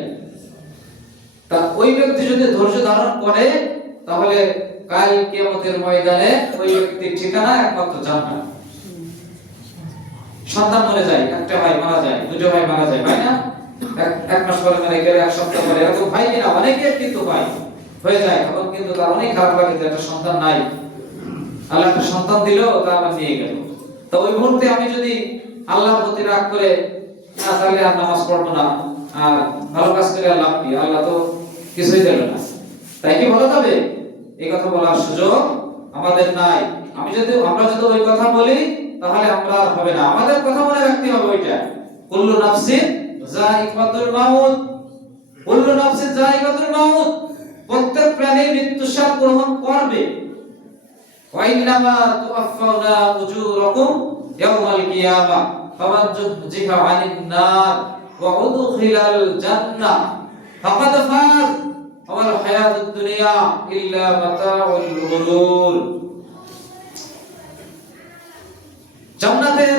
তা ওই ব্যক্তি যদি ধৈর্য ধারণ করে, তাহলে কাল কিয়ামতের ময়দানে ওই ব্যক্তির ঠিকানা একমাত্র জান্নাত। সন্তান মরে যায়, একটা ভাই মারা যায়, দুটো ভাই মারা যায়, ভাই না, এক মাস পরে মারা গেলে, এক সপ্তাহ পরে, এরকম ভাই কিনা অনেকের কিন্তু ভাই হয়ে যায়, তখন কিন্তু তার অনেক খারাপ লাগে যে একটা সন্তান নাই, আল্লাহ একটা সন্তান দিল, তা আবার নিয়ে গেল। তো ওই মুহূর্তে আমি যদি আল্লাহর প্রতি রাগ করে, না তাহলে আর নামাজ পড়বো না, আর ভালো কাজ করে লাভ কি, আল্লাহ তো কিছুই দিল না, তাই কি বলা যাবে? এই কথা বলার সুযোগ আমাদের নাই। আমরা যদি ওই কথা বলি, তাহলে আমরা আর হবে না। আমাদের কথা মনে রাখতে হবে ওইটা, কুল্লু নাফসিন যায়িকাতুল মাউত, কুল্লু নাফসিন যায়িকাতুল মাউত, প্রত্যেক প্রাণী মৃত্যু স্বাদ গ্রহণ করবে। ওয়া ইন্নামা তুআফাউনা উজুরাকুম ইয়াওমাল কিয়ামাহ ফামান যুহজিহা আনিন নার ওয়া উদখিলাল জান্নাহ ফাকাদ ফাজ ওয়াল হায়াতুদ দুনিয়া ইল্লা মাতাউল গুরুর। জান্নাতের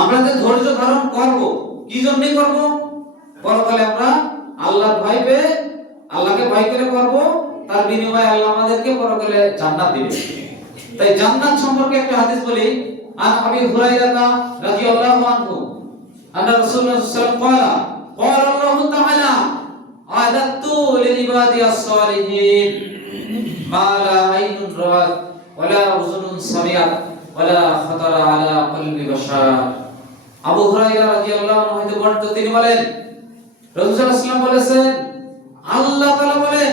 আমরা যে ধৈর্য ধারণ করব, কি জন্য করব? পরকালে আমরা আল্লাহর ভয় পেয়ে, আল্লাহকে ভয় করে করব, তার বিনিময়ে আল্লাহ আমাদেরকে পরকালে জান্নাত দিবেন। তাই জান্নাত সম্পর্কে একটা হাদিস বলি। আন আবি হুরায়রা রাদিয়াল্লাহু আনহু আন্না রাসূলুল্লাহ সাল্লাল্লাহু আলাইহি ওয়াসাল্লাম ক্বালা ক্বালা আল্লাহু তাআলা আ'দাতু লিইবাদি as-সালিহিন মা লা আইনুন রাআত ওয়ালা উযুনুন সামিআত ওয়ালা খাতারা আলা কলবি বাশার। আবু হুরায়রা রাদিয়াল্লাহু আনহু হতে বর্ণিত, তিনি বলেন রাসূলুল্লাহ সাল্লাল্লাহু আলাইহি ওয়াসাল্লাম বলেছেন, আল্লাহ তাআলা বলেন,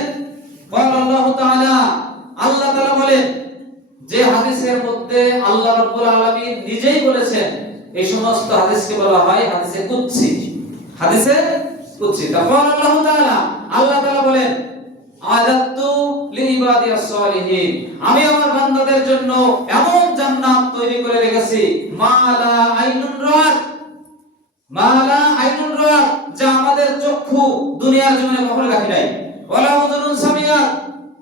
ক্বালা আল্লাহু তাআলা, আল্লাহ তাআলা বলেন, যে হাদিসের মধ্যে আল্লাহ রাব্বুল আলামিন নিজেই বলেছেন, এই সমস্ত হাদিসকে বলা হয় হাদিসে কুদসি। হাদিসে কুদসি। তারপর আল্লাহ তাআলা, আল্লাহ তাআলা বলেন, আ'দাতু লিইবাদি as-সালিহিন, আমি আমার বান্দাদের জন্য এমন জান্নাত তৈরি করে রেখেছি, মা লা আইনুন রাআত, মা লা আইনুন রাআত, যা আমাদের চক্ষু দুনিয়ার জীবনে কখনো দেখে নাই, ওয়ালা উযুনুন সামিআত,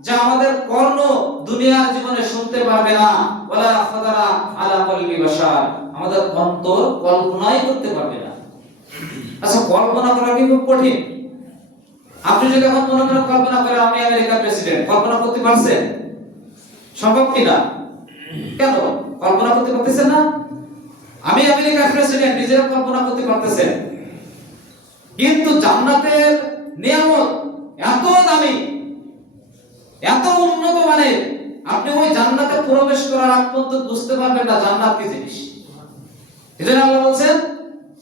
যা আমাদের কর্ণ দুনিয়ার জীবনে শুনতে পারবে না, ওয়ালা খাতারা আলা কলবি বাশার, আমাদের অন্তর কল্পনাই করতে পারবে না। আচ্ছা, কল্পনা করা কি খুব কঠিন? আপনি যদি এখন মনে করেন কল্পনা করে আমি আমেরিকার প্রেসিডেন্ট, কল্পনা করতে পারছেন? সম্ভব কিনা? কেন কল্পনা করতে পারতেছেন না? আমি আমেরিকার প্রেসিডেন্ট, নিজেরা কল্পনা করতে পারতেছেন। কিন্তু জান্নাতের নিয়ামত এত দামি, এত উন্নত মানের, আপনি ওই জান্নাতে প্রবেশ করার আগ পর্যন্ত বুঝতে পারবেন না জান্নাত কি জিনিস। এজন্য আল্লাহ বলেন,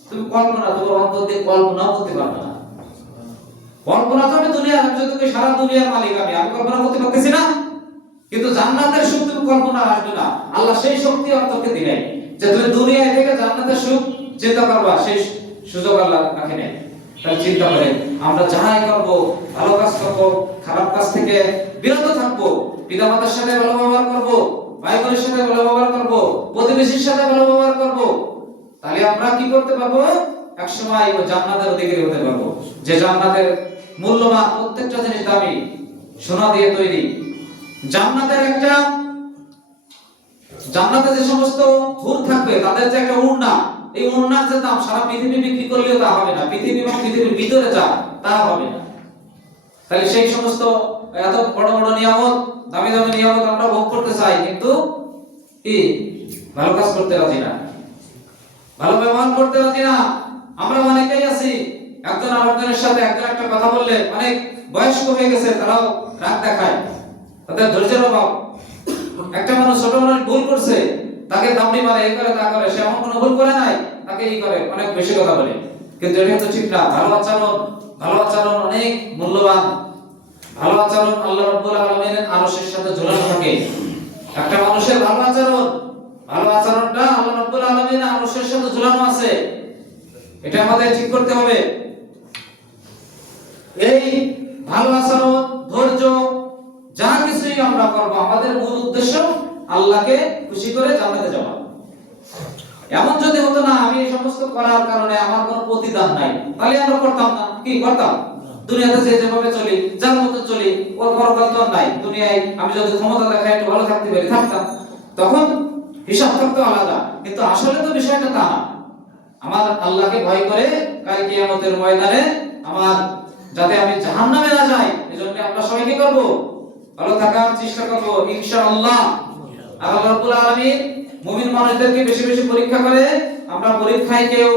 তুমি কল্পনা, তোমার অন্তর দিয়ে কল্পনা করতে পারবে না। কল্পনা তো আমি দুনিয়ার, আমি যদি সারা দুনিয়ার মালিক, আমি কল্পনা করতে পারতেছি না। কিন্তু জান্নাতের সুখ তুমি কল্পনা আসবে না। আল্লাহ সেই শক্তি অন্তরকে দিলেন যে তুমি দুনিয়া থেকে জান্নাতের সুখ চিন্তা করবা, সেই সুযোগ আল্লাহ রাখে নেই। তাই চিন্তা করেন, আমরা যাই করব, ভালো কাজ করব, খারাপ কাজ থেকে বিরত থাকবো, পিতামাতার সাথে ভালো ব্যবহার করব, ভাই বোনের সাথে ভালো ব্যবহার করব, প্রতিবেশীর সাথে ভালো ব্যবহার করব, তাহলে আমরা কি করতে পারবো? একসময় ওই জান্নাতের অধিকারী হতে পারবো। যে জান্নাতের মূল্যবান প্রত্যেকটা জিনিস দামি, সোনা দিয়ে তৈরি। জান্নাতের একটা, জান্নাতে যে সমস্ত হুর থাকবে তাদের যে একটা উড়না, এই উড়নার যে দাম সারা পৃথিবী বিক্রি করলেও তা হবে না, পৃথিবী এবং পৃথিবীর ভিতরে যা তা হবে না। তাহলে সেই সমস্ত এত বড় বড় নিয়ামত, দামি দামি নিয়ামত আমরা ভোগ করতে চাই, কিন্তু কি ভালো কাজ করতে রাজি না, ভালো ব্যবহার করতে রাজি না। আমরা অনেকেই আছি, একজন আরেকজনের সাথে একজন একটা কথা বললে, অনেক বয়স্ক হয়ে গেছে, তারাও রাগ দেখায়, তাদের ধৈর্যের অভাব। একটা মানুষ, ছোট মানুষ ভুল করছে, তাকে দামড়ি মারে, এই করে তা করে, সে এমন কোনো ভুল করে নাই, তাকে এই করে, অনেক বেশি কথা বলে। কিন্তু এটা তো ঠিক না। ভালো আচরণ, ভালো আচরণ অনেক মূল্যবান। ভালো আচরণ আল্লাহ রাব্বুল আলামিনের আরশের সাথে ঝুলানো থাকে। একটা মানুষের ভালো আচরণ, ভালো আচরণটা আল্লাহ রাব্বুল আলামিনের আরশের সাথে ঝুলানো আছে, এটা আমাদের ঠিক করতে হবে। এই ভালো আচরণ, ধৈর্য, যা কিছুই আমরা করব, আমাদের মূল উদ্দেশ্য আল্লাহকে খুশি করে জান্নাতে যাওয়া। এমন যদি হতো না আমি এই সমস্ত করার কারণে আমার কোনো প্রতিদান নাই, তাহলে আমরা করতাম না। কি করতাম? দুনিয়াতে যেভাবে চলি, যার মতো চলি, ওর পরকাল তো নাই। দুনিয়ায় আমি যদি ক্ষমতা দেখাই, একটু ভালো থাকতে পারি, থাকতাম, তখন হিসাব থাকতো আলাদা। কিন্তু আসলে তো বিষয়টা তা না। আমার আল্লাহকে ভয় করে কাল কিয়ামতের ময়দানে আমার যাতে আমি জাহান্নামে না যাই, এজন্য আমরা সবাই কি করব? ভালো থাকার চেষ্টা করব ইনশাআল্লাহ। আল্লাহ রাব্বুল আলামিন মুমিন মানুষদেরকে বেশি বেশি পরীক্ষা করে, আমরা পরীক্ষায় কেউ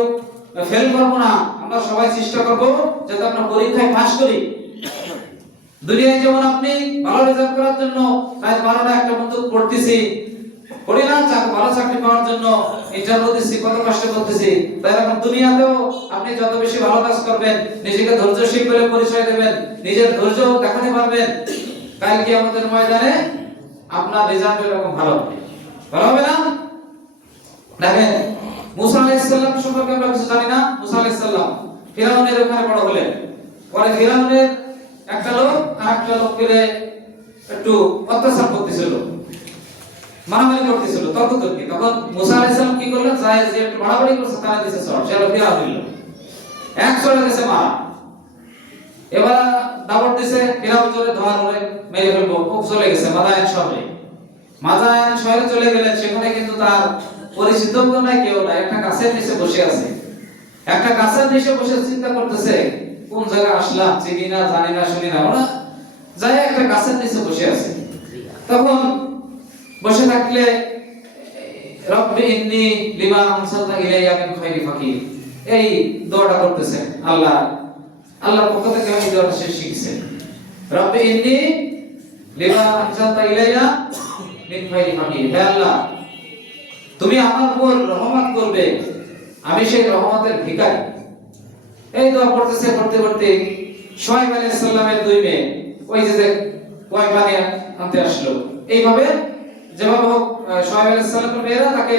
ফেল করব না। আমরা সবাই চেষ্টা করব যাতে আমরা পরীক্ষায় পাস করি। দুনিয়ায় যেমন আপনি ভালো রেজাল্ট করার জন্য রাত 12টা একটা পর্যন্ত পড়তেছি, পড়ি না, ভালো চাকরি পাওয়ার জন্য ইন্টারভিউ দিচ্ছি, কত কষ্ট করতেছি, তাই এখন দুনিয়াতেও আপনি যত বেশি ভালো কাজ করবেন, নিজেকে ধৈর্যশীল বলে পরিচয় দেবেন, নিজের ধৈর্য দেখাতে পারবেন, কাল কিয়ামতের ময়দানে আপনার রেজাল্ট এরকম ভালো হবে। ভালো হবে না? দেখেন মুসা আলাইহিস সালাম সম্পর্কে আমরা কিছু জানি না। মুসা আলাইহিস সালাম ফিরাউনের ওখানে বড় হলেন, পরে ফিরাউনের একটা লোক আরেকটা লোককে একটু অত্যাচার করতেছিল, মারামারি করতেছিল, তর্কতর্কি। তখন মুসা আলাইহিস সালাম কি করলেন? যায় যে একটু মারামারি করছে, তারা দিয়েছে চড়, সে ফিরাউন দিল, এক চড়ে গেছে মারা। এবার দাবর দিছে ফিরাউন জোরে ধোয়া ধরে মেরে ফেলবো, ও চলে গেছে মাদায়ান শহরে। মাদায়ান শহরে চলে গেলেন, সেখানে কিন্তু তার পরিচিত নাই, কেউ নাই। একটা গাছের নিচে বসে আছে, একটা গাছের নিচে বসে চিন্তা করতেছে কোন জায়গায় আসলাম, চিনি না, জানি না, শুনি না। ওরা যাই একটা গাছের নিচে বসে আছে। তখন বসে থাকলে রব্বি ইন্নী লিমা আনসালতা ইলাইয়া মিন খায়রি ফাকির, এই দোয়াটা করতেছে। আল্লাহর পক্ষ থেকে এই দোয়াটা সে শিখছে। রব্বি ইন্নী লিমা আনসালতা ইলাইয়া মিন খায়রি ফাকির, হে আল্লাহ তুমি আমার উপর রহমত করবে, আমি সেই রহমতের ভিখারি। এই দোয়া করতেছে, করতে করতে শুআয়ব আলাইহিস সালামের দুই মেয়ে ওই যে কয় পানি আনতে আসলো, এইভাবে যেভাবে হোক শুআয়ব আলাইহিস সালামের মেয়েরা তাকে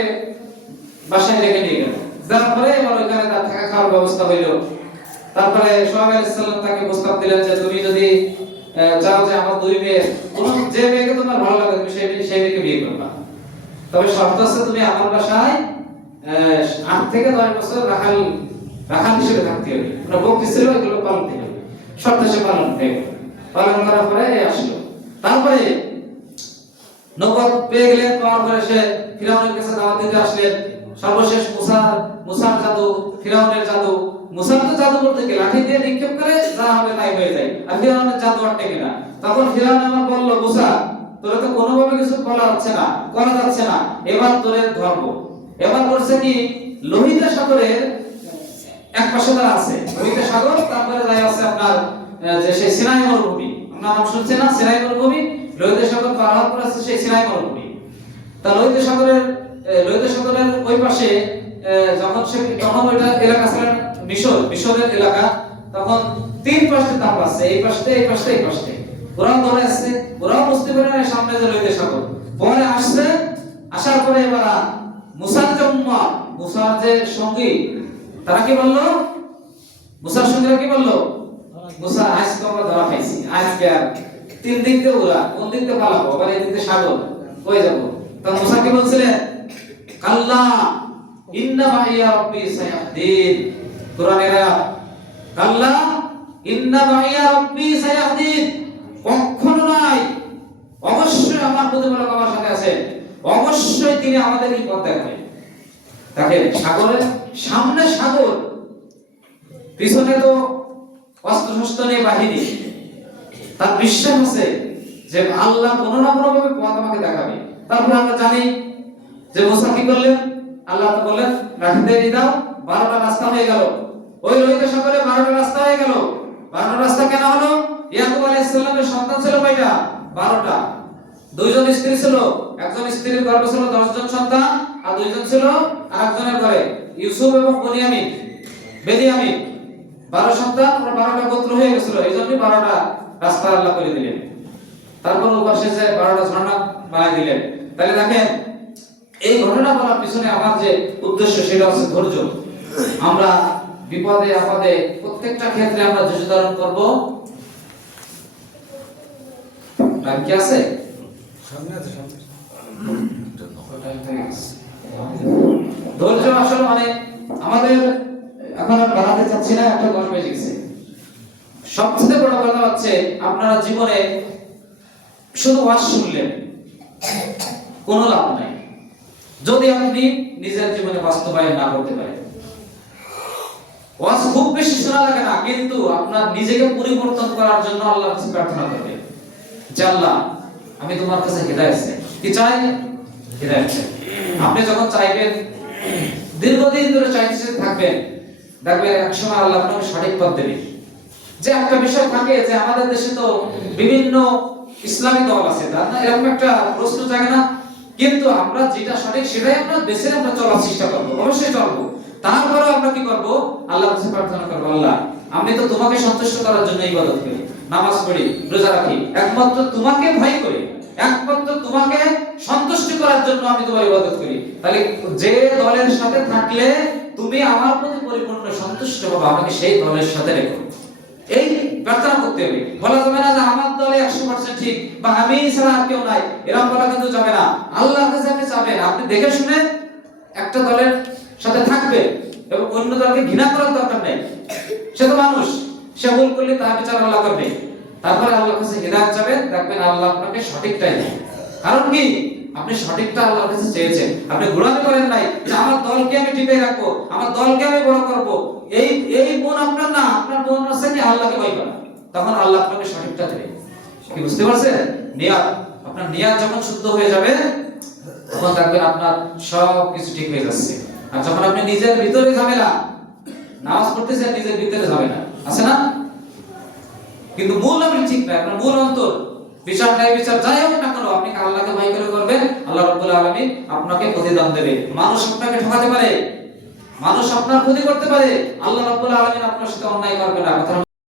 বাসায় রেখে নিয়ে গেল। তারপরে এবার ওইখানে তার থাকা খাওয়ার ব্যবস্থা হইল। তারপরে শুআয়ব আলাইহিস সালাম তাকে প্রস্তাব দিলেন যে তুমি যদি চাও যে আমার দুই মেয়ে, কোন যে মেয়েকে তোমার ভালো লাগে তুমি সেই মেয়েকে বিয়ে করবা, তবে শর্ত আছে তুমি আমার বাসায় 8 থেকে 10 বছর রাখাল হিসেবে থাকতে হবে, মানে বকরি ছিল এগুলো পালন করতে হবে, শর্ত সে পালন করতে হবে। পালন করার পরে আসলো। তারপরে নবুয়ত পেয়ে গেলেন, পাওয়ার পরে সে ফিরাউনের কাছে দাওয়াত দিতে আসলেন। সর্বশেষ মুসার জাদু, ফিরাউনের জাদু। মুসার তো জাদু করতে গেলে লাঠি দিয়ে নিক্ষেপ করে যা হবে তাই হয়ে যায়, আর ফিরাউনের জাদু আর টেকে না। তখন ফিরাউন আমার বলল, মুসা তোরা তো কোনোভাবে কিছু করা যাচ্ছে না, এবার তোরে ধরবো। এবার করছে কি, লোহিত সাগরের এক পাশে তারা আছে, লোহিত সাগর, তারপরে যাই আছে আপনার যে সেই সিনাই মরুভূমি, আপনার নাম শুনছেন না, সিনাই মরুভূমি। লোহিত সাগর পার হওয়ার পর আছে সেই সিনাই মরুভূমি। তা লোহিত সাগরের ওই পাশে তখন ওইটা এলাকা ছিল মিশরের এলাকা। তখন 3 পাশে তাপ আছে, এই পাশে এই পাশে এই পাশে। ওরাও ধরে আসছে, ওরাও বুঝতে পারে না সামনে যে লোহিত সাগর। পরে আসছে, আসার পরে এবার মুসার যে সঙ্গী তারা কি বললো, মুসার সঙ্গীরা কি বললো, মুসা আজকে আমরা ধরা খাইছি, আজকে আর 3 দিক দিয়ে ওরা কোন দিক দিয়ে পালাবো, আবার এই দিক দিয়ে সাগর হয়ে যাবো। তখন মুসা কি বলছিলেন, কাল্লা ইন্না মাইয়া রাব্বি সায়াহদিন, কোরআনের আয়াত, কাল্লা ইন্না মাইয়া রাব্বি সায়াহদিন, কখনো নাই, অবশ্যই আমার প্রতিপালক আমার সাথে আছে, অবশ্যই তিনি আমাদেরকে পথ দেখাবেন। দেখেন সাগরের সামনে সাগর, পিছনে তো অস্ত্র নিয়ে বাহিনী, তার বিশ্বাস আছে যে আল্লাহ কোনো না কোনো ভাবে পথ আমাকে দেখাবে। তারপর আমরা জানি যে মুসা কি করলেন, আল্লাহ তো বললেন লাঠি দিয়ে দাও, 12টা রাস্তা হয়ে গেল। ওই লোহিত সাগরে 12টা রাস্তা হয়ে গেল। 12টা রাস্তা কেন হলো? ইয়াকুব আলাইহিস সালামের সন্তান ছিল কয়টা? 12টা। 2 জন স্ত্রী ছিল, একজন স্ত্রীর গর্ভে ছিল 10 জন সন্তান, আর 2 জন ছিল আরেকজনের ঘরে, ইউসুফ এবং বেনিয়ামিন। 12 সন্তান, 12টা গোত্র হয়ে গেছিল, এইজন্যই 12টা রাস্তা আল্লাহ করে দিলেন। তারপর ওপাশে যে 12টা ঝর্ণা বানিয়ে দিলেন। তাহলে দেখেন এই ঘটনা বলার পিছনে আমার যে উদ্দেশ্য সেটা হচ্ছে ধৈর্য। আমরা বিপদে আপদে প্রত্যেকটা ক্ষেত্রে আমরা ধৈর্য ধারণ করব। টাইম কি আছে? সামনে আছে, সামনে। ধৈর্য আসলে মানে আমাদের, এখন আর বাড়াতে চাচ্ছি না, একটা গল্প হয়ে গেছে। সবচেয়ে বড় কথা হচ্ছে আপনারা জীবনে শুধু ওয়াজ শুনলেন, কোনো লাভ নাই যদি আপনি নিজের জীবনে বাস্তবায়ন না করতে পারেন। ওয়াজ খুব বেশি শোনা লাগে না, কিন্তু আপনার নিজেকে পরিবর্তন করার জন্য আল্লাহর কাছে প্রার্থনা করবেন যে আল্লাহ আমি তোমার কাছে হিদায়াত চাই। কি চাই? হিদায়াত চাই। আপনি যখন চাইবেন, দীর্ঘদিন ধরে চাইতে থাকবেন, দেখবেন একসময় আল্লাহ আপনাকে সঠিক পথ দেবে। যে একটা বিষয় থাকে যে আমাদের দেশে তো বিভিন্ন ইসলামী দল আছে, তার না এরকম একটা প্রশ্ন জাগে না, কিন্তু আমরা যেটা সঠিক সেটাই আমরা বেছে আমরা চলার চেষ্টা করবো, অবশ্যই চলবো। তারপরে আমরা কি করব? আল্লাহর কাছে প্রার্থনা করব, আল্লাহ আমি তো তোমাকে সন্তুষ্ট করার জন্য ইবাদত করি, নামাজ পড়ি, রোজা রাখি, একমাত্র তোমাকে ভয় করি, একমাত্র তোমাকে সন্তুষ্ট করার জন্য আমি তোমার ইবাদত করি। তাহলে যে দলের সাথে থাকলে তুমি আমার প্রতি পরিপূর্ণ সন্তুষ্ট হবে, আমাকে সেই দলের সাথে রেখো। এই প্রার্থনা করতে হবে। বলা যাবে না যে আমার দলে 100% ঠিক বা আমি ছাড়া আর কেউ নাই, এরকম বলা কিন্তু যাবে না। আল্লাহর কাছে আপনি চাবেন, আপনি দেখে শুনে একটা দলের সাথে থাকবে এবং অন্য দলকে ঘৃণা করার দরকার নেই। সে তো মানুষ, সে ভুল করলে তার বিচার আল্লাহ করবে। তারপরে আল্লাহর কাছে হিদায়াত চাবেন, দেখবেন আল্লাহ আপনাকে সঠিকটাই দেয়। কারণ কি, আপনি সঠিকটা আল্লাহর কাছে চেয়েছেন, আপনি গোলামি করেন নাই যে আমার দলকে আমি টিকে রাখবো, আমার দলকে আমি বড় করব। এই মন আপনার না, আপনার মন আছে কি আল্লাহকে ভয় করা, তখন আল্লাহ আপনাকে সঠিকটা দেবে। কি বুঝতে পারছেন? নিয়াত, আপনার নিয়াত যখন শুদ্ধ হয়ে যাবে তখন দেখবেন আপনার সব কিছু ঠিক হয়ে যাচ্ছে। আর যখন আপনি নিজের ভিতরে ঝামেলা, নামাজ পড়তেছেন নিজের ভিতরে ঝামেলা আছে না, কিন্তু মূল আপনি ঠিক না, আপনার মূল অন্তর বিচার নাই, বিচার যাই হোক না কেন আপনি আল্লাহকে ভয় করে করবেন, আল্লাহ রাব্বুল আলামিন আপনাকে প্রতিদান দেবে। মানুষ আপনাকে ঠকাতে পারে, মানুষ আপনার ক্ষতি করতে পারে, আল্লাহ রাব্বুল আলামিন আপনার সাথে অন্যায় করবে না। কথা